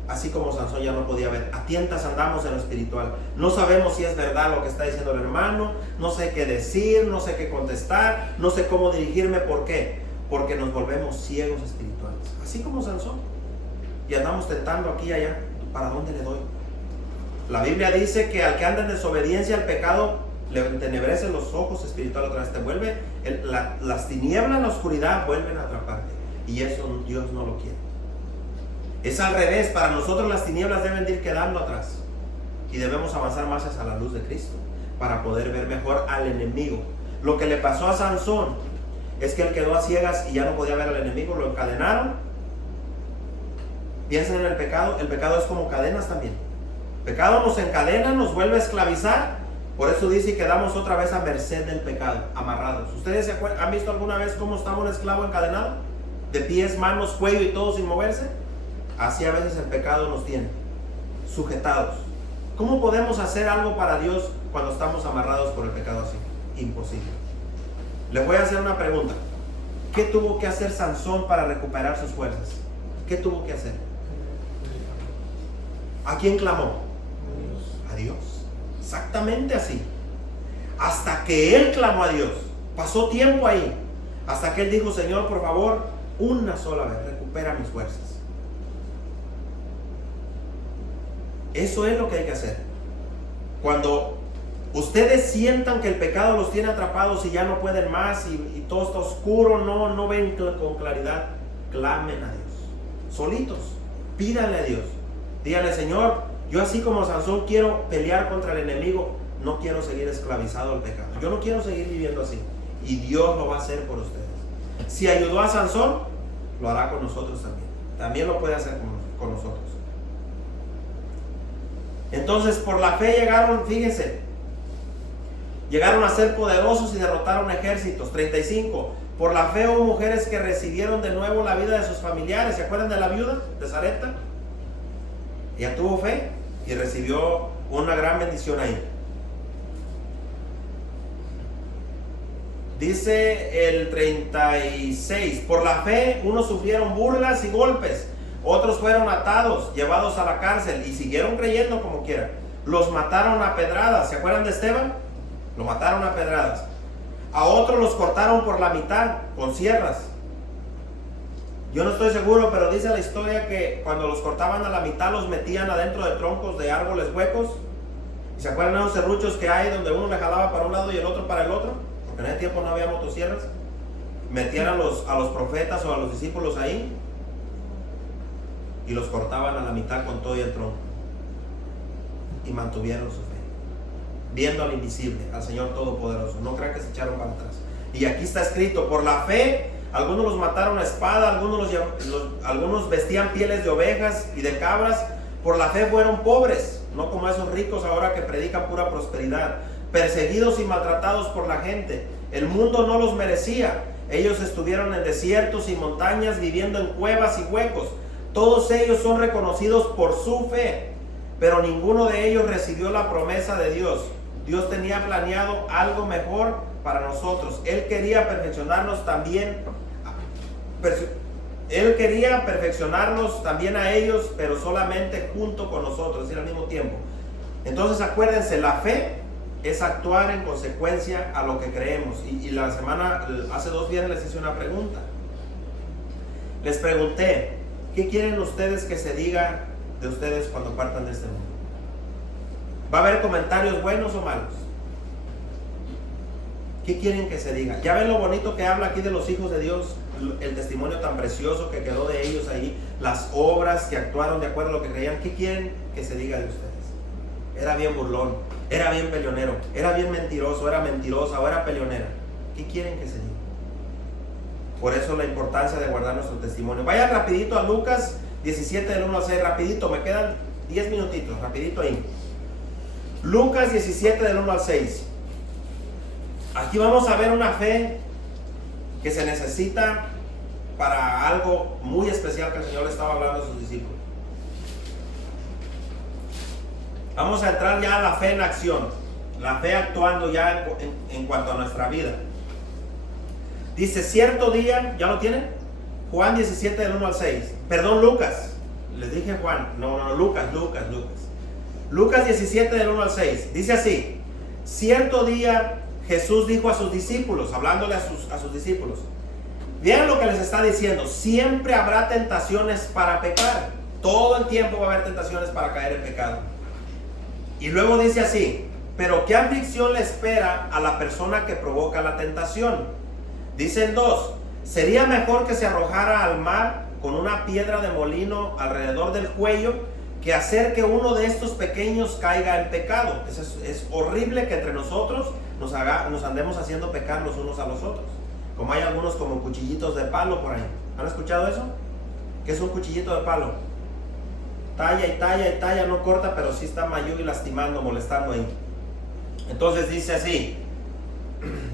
Así como Sansón ya no podía ver. A tientas andamos en lo espiritual. No sabemos si es verdad lo que está diciendo el hermano. No sé qué decir, no sé qué contestar, no sé cómo dirigirme. ¿Por qué? Porque nos volvemos ciegos espirituales. Así como Sansón. Y andamos tentando aquí y allá. ¿Para dónde le doy? La Biblia dice que al que anda en desobediencia al pecado, le entenebrece los ojos espirituales otra vez. Te vuelve, las tinieblas, la oscuridad vuelven a atraparte. Y eso Dios no lo quiere. Es al revés, para nosotros las tinieblas deben de ir quedando atrás y debemos avanzar más hacia la luz de Cristo para poder ver mejor al enemigo. Lo que le pasó a Sansón es que él quedó a ciegas y ya no podía ver al enemigo, lo encadenaron. Piensen en el pecado es como cadenas también. El pecado nos encadena, nos vuelve a esclavizar, por eso dice y quedamos otra vez a merced del pecado, amarrados. ¿Ustedes han visto alguna vez cómo está un esclavo encadenado? De pies, manos, cuello y todo sin moverse. Así a veces el pecado nos tiene sujetados. ¿Cómo podemos hacer algo para Dios cuando estamos amarrados por el pecado así? Imposible. Les voy a hacer una pregunta. ¿Qué tuvo que hacer Sansón para recuperar sus fuerzas? ¿Qué tuvo que hacer? ¿A quién clamó? A Dios. Exactamente así. Hasta que él clamó a Dios. Pasó tiempo ahí. Hasta que él dijo, Señor, por favor, una sola vez, recupera mis fuerzas. Eso es lo que hay que hacer. Cuando ustedes sientan que el pecado los tiene atrapados y ya no pueden más y todo está oscuro, no ven con claridad, clamen a Dios. Solitos, pídanle a Dios. Díganle, Señor, yo así como Sansón quiero pelear contra el enemigo, no quiero seguir esclavizado al pecado. Yo no quiero seguir viviendo así. Y Dios lo va a hacer por ustedes. Si ayudó a Sansón, lo hará con nosotros también. También lo puede hacer con nosotros. Entonces, por la fe llegaron, fíjense, llegaron a ser poderosos y derrotaron ejércitos. 35. Por la fe hubo mujeres que recibieron de nuevo la vida de sus familiares. ¿Se acuerdan de la viuda de Sarepta? Ella tuvo fe y recibió una gran bendición ahí. Dice el 36. Por la fe unos sufrieron burlas y golpes. Otros fueron atados, llevados a la cárcel y siguieron creyendo como quiera. Los mataron a pedradas. ¿Se acuerdan de Esteban? Lo mataron a pedradas. A otros los cortaron por la mitad con sierras. Yo no estoy seguro, pero dice la historia que cuando los cortaban a la mitad los metían adentro de troncos de árboles huecos. ¿Se acuerdan de esos serruchos que hay donde uno le jalaba para un lado y el otro para el otro? Porque en ese tiempo no había motosierras. Metían a los profetas o a los discípulos ahí y los cortaban a la mitad con todo y el tronco. Y mantuvieron su fe, viendo al invisible, al Señor Todopoderoso. No crean que se echaron para atrás. Y aquí está escrito: por la fe, algunos los mataron a espada, algunos vestían pieles de ovejas y de cabras. Por la fe fueron pobres, no como esos ricos ahora que predican pura prosperidad. Perseguidos y maltratados por la gente. El mundo no los merecía. Ellos estuvieron en desiertos y montañas, viviendo en cuevas y huecos. Todos ellos son reconocidos por su fe, pero ninguno de ellos recibió la promesa de Dios. Dios tenía planeado algo mejor para nosotros. Él quería perfeccionarnos también. Él quería perfeccionarnos también a ellos, pero solamente junto con nosotros, es decir, al mismo tiempo. Entonces acuérdense, la fe es actuar en consecuencia a lo que creemos. Y hace 2 viernes les hice una pregunta. Les pregunté: ¿qué quieren ustedes que se diga de ustedes cuando partan de este mundo? ¿Va a haber comentarios buenos o malos? ¿Qué quieren que se diga? ¿Ya ven lo bonito que habla aquí de los hijos de Dios? El testimonio tan precioso que quedó de ellos ahí, las obras que actuaron de acuerdo a lo que creían. ¿Qué quieren que se diga de ustedes? Era bien burlón, era bien peleonero, era bien mentiroso, era mentirosa o era peleonera. ¿Qué quieren que se diga? Por eso la importancia de guardar nuestro testimonio. Vayan rapidito a Lucas 17 del 1 al 6, rapidito, me quedan 10 minutitos, rapidito ahí. Lucas 17 del 1 al 6. Aquí vamos a ver una fe que se necesita para algo muy especial que el Señor le estaba hablando a sus discípulos. Vamos a entrar ya a la fe en acción, la fe actuando ya en cuanto a nuestra vida. Dice: cierto día, ¿ya lo tienen? Juan 17 del 1 al 6. Perdón, Lucas. Les dije Juan. No, Lucas. Lucas 17 del 1 al 6. Dice así: cierto día Jesús dijo a sus discípulos, hablándole a sus discípulos. Vean lo que les está diciendo: siempre habrá tentaciones para pecar. Todo el tiempo va a haber tentaciones para caer en pecado. Y luego dice así: pero ¿qué aflicción le espera a la persona que provoca la tentación? Dicen 2: sería mejor que se arrojara al mar con una piedra de molino alrededor del cuello que hacer que uno de estos pequeños caiga en pecado. Es horrible que entre nosotros nos andemos haciendo pecar los unos a los otros. Como hay algunos como cuchillitos de palo por ahí. ¿Han escuchado eso? ¿Qué es un cuchillito de palo? Talla y talla y talla, no corta, pero sí está mayú y lastimando, molestando ahí. Entonces dice así: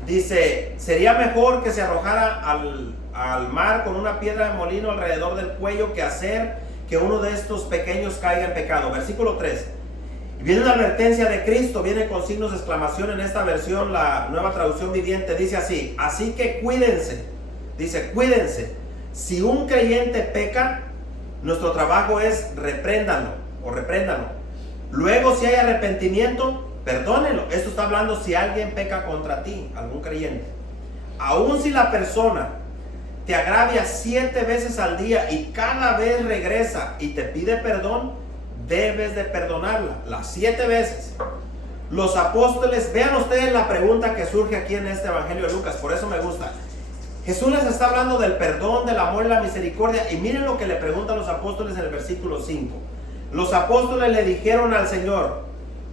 dice, sería mejor que se arrojara al mar con una piedra de molino alrededor del cuello que hacer que uno de estos pequeños caiga en pecado. Versículo 3. Y viene una advertencia de Cristo, viene con signos de exclamación en esta versión, la Nueva Traducción Viviente. Dice así: así que cuídense. Dice: cuídense. Si un creyente peca, nuestro trabajo es repréndanlo. Luego, si hay arrepentimiento, perdónenlo. Esto está hablando si alguien peca contra ti, algún creyente. Aun si la persona te agravia 7 veces al día y cada vez regresa y te pide perdón, debes de perdonarla las 7 veces. Los apóstoles, vean ustedes la pregunta que surge aquí en este Evangelio de Lucas, por eso me gusta. Jesús les está hablando del perdón, del amor y la misericordia, y miren lo que le preguntan los apóstoles en el versículo 5. Los apóstoles le dijeron al Señor: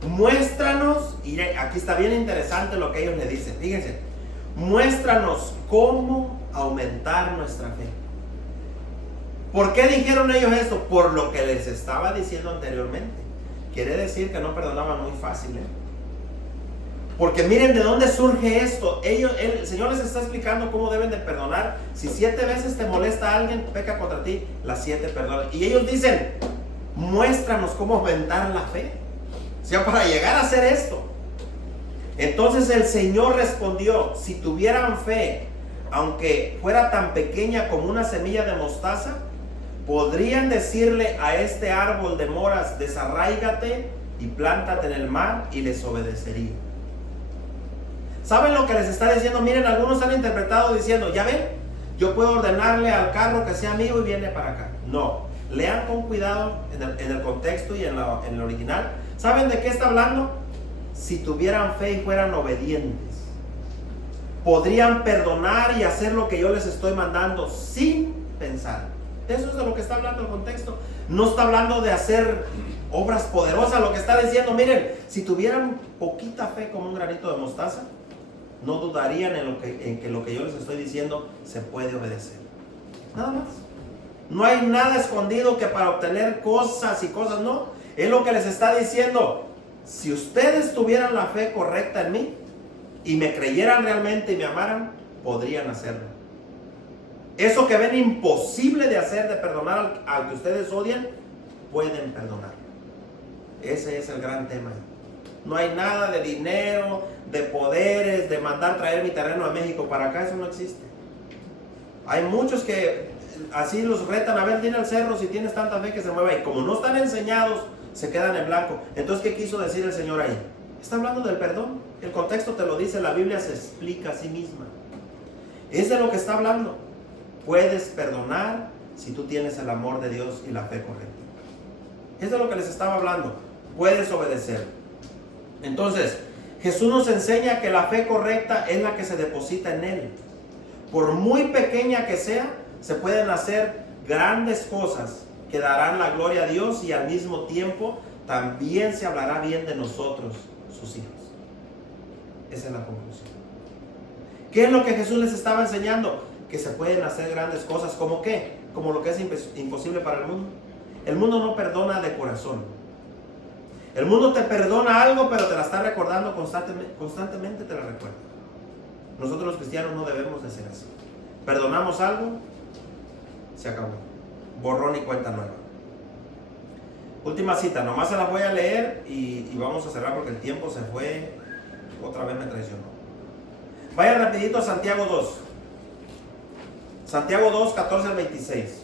muéstranos, y aquí está bien interesante lo que ellos le dicen, fíjense, muéstranos cómo aumentar nuestra fe. ¿Por qué dijeron ellos esto? Por lo que les estaba diciendo anteriormente. Quiere decir que no perdonaban muy fácil, Porque miren de dónde surge esto. El Señor les está explicando cómo deben de perdonar. Si 7 veces te molesta a alguien, peca contra ti, las 7 perdona. Y ellos dicen: muéstranos cómo aumentar la fe. O sea, para llegar a hacer esto. Entonces el Señor respondió: si tuvieran fe, aunque fuera tan pequeña como una semilla de mostaza, podrían decirle a este árbol de moras: desarráigate y plántate en el mar, y les obedecería. ¿Saben lo que les está diciendo? Miren, algunos han interpretado diciendo: ya ven, yo puedo ordenarle al carro que sea mío y viene para acá. No, lean con cuidado en el contexto y en el original. ¿Saben de qué está hablando? si tuvieran fe y fueran obedientes, podrían perdonar y hacer lo que yo les estoy mandando sin pensar. Eso es de lo que está hablando el contexto. No está hablando de hacer obras poderosas. Lo que está diciendo, miren, si tuvieran poquita fe como un granito de mostaza, no dudarían en que lo que yo les estoy diciendo se puede obedecer. Nada más. No hay nada escondido que para obtener cosas y cosas, no. Es lo que les está diciendo. Si ustedes tuvieran la fe correcta en mí y me creyeran realmente y me amaran, podrían hacerlo. Eso que ven imposible de hacer, de perdonar al que ustedes odian, pueden perdonar. Ese es el gran tema. No hay nada de dinero, de poderes, de mandar traer mi terreno a México para acá. Eso no existe. Hay muchos que así los retan. A ver, dile al cerro si tienes tanta fe que se mueva. Y como no están enseñados, se quedan en blanco. Entonces, ¿qué quiso decir el Señor ahí? Está hablando del perdón. El contexto te lo dice. La Biblia se explica a sí misma. Es de lo que está hablando. Puedes perdonar si tú tienes el amor de Dios y la fe correcta. Es de lo que les estaba hablando. Puedes obedecer. Entonces, Jesús nos enseña que la fe correcta es la que se deposita en Él. Por muy pequeña que sea, se pueden hacer grandes cosas que darán la gloria a Dios y al mismo tiempo también se hablará bien de nosotros, sus hijos. Esa es la conclusión. ¿Qué es lo que Jesús les estaba enseñando? Que se pueden hacer grandes cosas. ¿Cómo qué? Como lo que es imposible para el mundo. El mundo no perdona de corazón. El mundo te perdona algo, pero te la está recordando constantemente te la recuerda. Nosotros los cristianos no debemos de ser así. Perdonamos algo, se acabó. Borrón y cuenta nueva. Última cita, nomás se la voy a leer y vamos a cerrar porque el tiempo se fue. Otra vez me traicionó. Vaya rapidito a Santiago 2. Santiago 2, 14 al 26.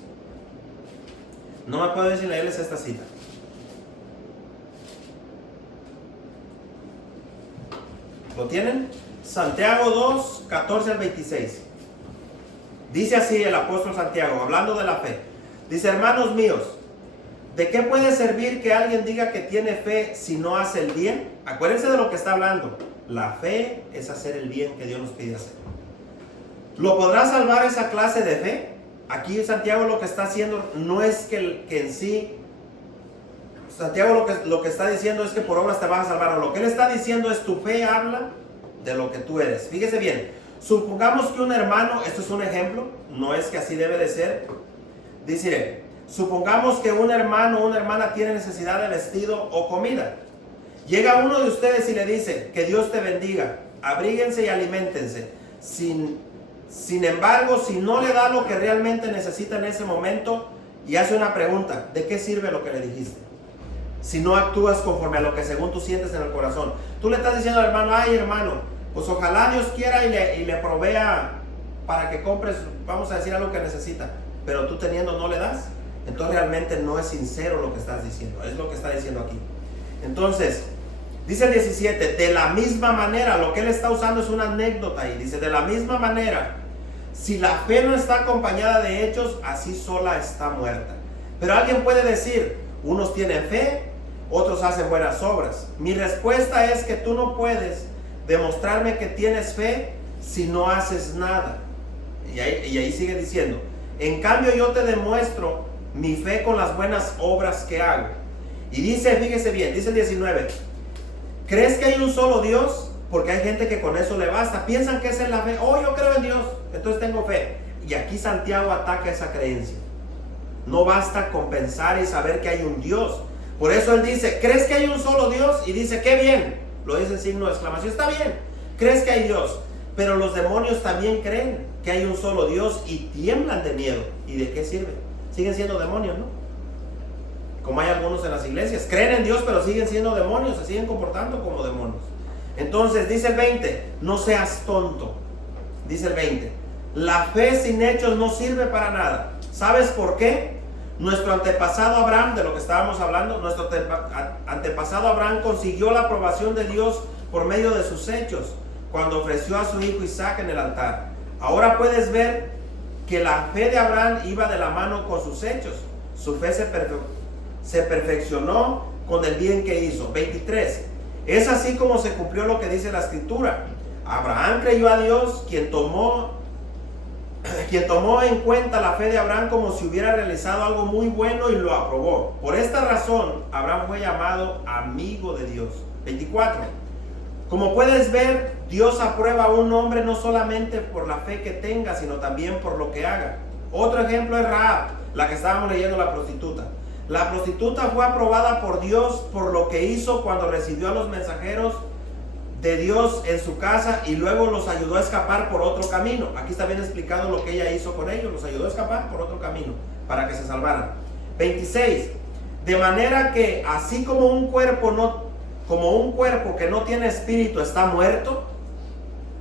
No me puedo decir leerles esta cita. ¿Lo tienen? Santiago 2, 14 al 26. Dice así el apóstol Santiago, hablando de la fe. Dice, hermanos míos, ¿de qué puede servir que alguien diga que tiene fe si no hace el bien? Acuérdense de lo que está hablando. La fe es hacer el bien que Dios nos pide hacer. ¿Lo podrá salvar esa clase de fe? Aquí Santiago lo que está haciendo no es que en sí, Santiago lo que está diciendo es que por obras te vas a salvar. Lo que él está diciendo es tu fe habla de lo que tú eres. Fíjese bien, supongamos que un hermano, esto es un ejemplo, no es que así debe de ser. Dice, supongamos que un hermano o una hermana tiene necesidad de vestido o comida. Llega uno de ustedes y le dice, que Dios te bendiga, abríguense y aliméntense. Sin embargo, si no le da lo que realmente necesita en ese momento y hace una pregunta, ¿de qué sirve lo que le dijiste? Si no actúas conforme a lo que según tú sientes en el corazón. Tú le estás diciendo al hermano, ay hermano, pues ojalá Dios quiera y le provea para que compres, vamos a decir, algo que necesita. Pero tú teniendo no le das. Entonces realmente no es sincero lo que estás diciendo. Es lo que está diciendo aquí. Entonces, dice el 17, de la misma manera, lo que él está usando es una anécdota y dice, de la misma manera, si la fe no está acompañada de hechos, así sola está muerta. Pero alguien puede decir, unos tienen fe, otros hacen buenas obras. Mi respuesta es que tú no puedes demostrarme que tienes fe si no haces nada. Y ahí sigue diciendo, en cambio yo te demuestro mi fe con las buenas obras que hago. Y dice, fíjese bien, dice el 19, ¿crees que hay un solo Dios? Porque hay gente que con eso le basta. Piensan que esa es la fe. Oh, yo creo en Dios, entonces tengo fe. Y aquí Santiago ataca esa creencia. No basta con pensar y saber que hay un Dios. Por eso él dice, ¿crees que hay un solo Dios? Y dice, qué bien. Lo dice en signo de exclamación. Está bien, crees que hay Dios. Pero los demonios también creen que hay un solo Dios y tiemblan de miedo. ¿Y de qué sirve? Siguen siendo demonios, ¿no? Como hay algunos en las iglesias. Creen en Dios, pero siguen siendo demonios. Se siguen comportando como demonios. Entonces dice el 20, no seas tonto. Dice el 20, la fe sin hechos no sirve para nada. ¿Sabes por qué? Nuestro antepasado Abraham, de lo que estábamos hablando, nuestro antepasado Abraham consiguió la aprobación de Dios por medio de sus hechos, cuando ofreció a su hijo Isaac en el altar. Ahora puedes ver que la fe de Abraham iba de la mano con sus hechos. Su fe se perfeccionó con el bien que hizo. 23. Es así como se cumplió lo que dice la Escritura. Abraham creyó a Dios, quien tomó en cuenta la fe de Abraham como si hubiera realizado algo muy bueno y lo aprobó. Por esta razón, Abraham fue llamado amigo de Dios. 24. Como puedes ver, Dios aprueba a un hombre no solamente por la fe que tenga, sino también por lo que haga. Otro ejemplo es Rahab, la que estábamos leyendo, la prostituta. La prostituta fue aprobada por Dios por lo que hizo cuando recibió a los mensajeros de Dios en su casa y luego los ayudó a escapar por otro camino. Aquí está bien explicado lo que ella hizo con ellos. Los ayudó a escapar por otro camino para que se salvaran. 26. De manera que así como un cuerpo que no tiene espíritu está muerto,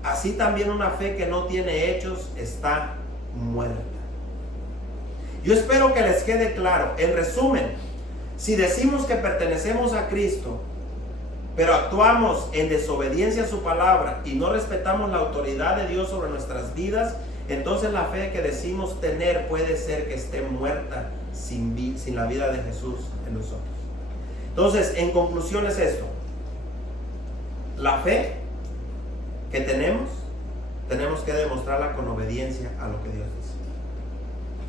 así también una fe que no tiene hechos está muerta. Yo espero que les quede claro. En resumen, si decimos que pertenecemos a Cristo, pero actuamos en desobediencia a su palabra y no respetamos la autoridad de Dios sobre nuestras vidas, entonces la fe que decimos tener puede ser que esté muerta sin la vida de Jesús en nosotros. Entonces, en conclusión es esto: la fe que tenemos que demostrarla con obediencia a lo que Dios dice.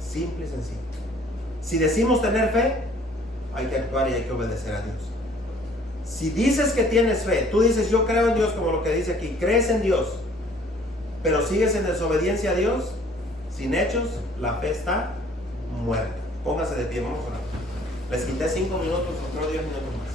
Simple y sencillo. Si decimos tener fe, hay que actuar y hay que obedecer a Dios. Si dices que tienes fe, tú dices yo creo en Dios, como lo que dice aquí, crees en Dios, pero sigues en desobediencia a Dios, sin hechos, la fe está muerta. Póngase de pie, vamos a orar. Les quité 5 minutos, otro 10 minutos más.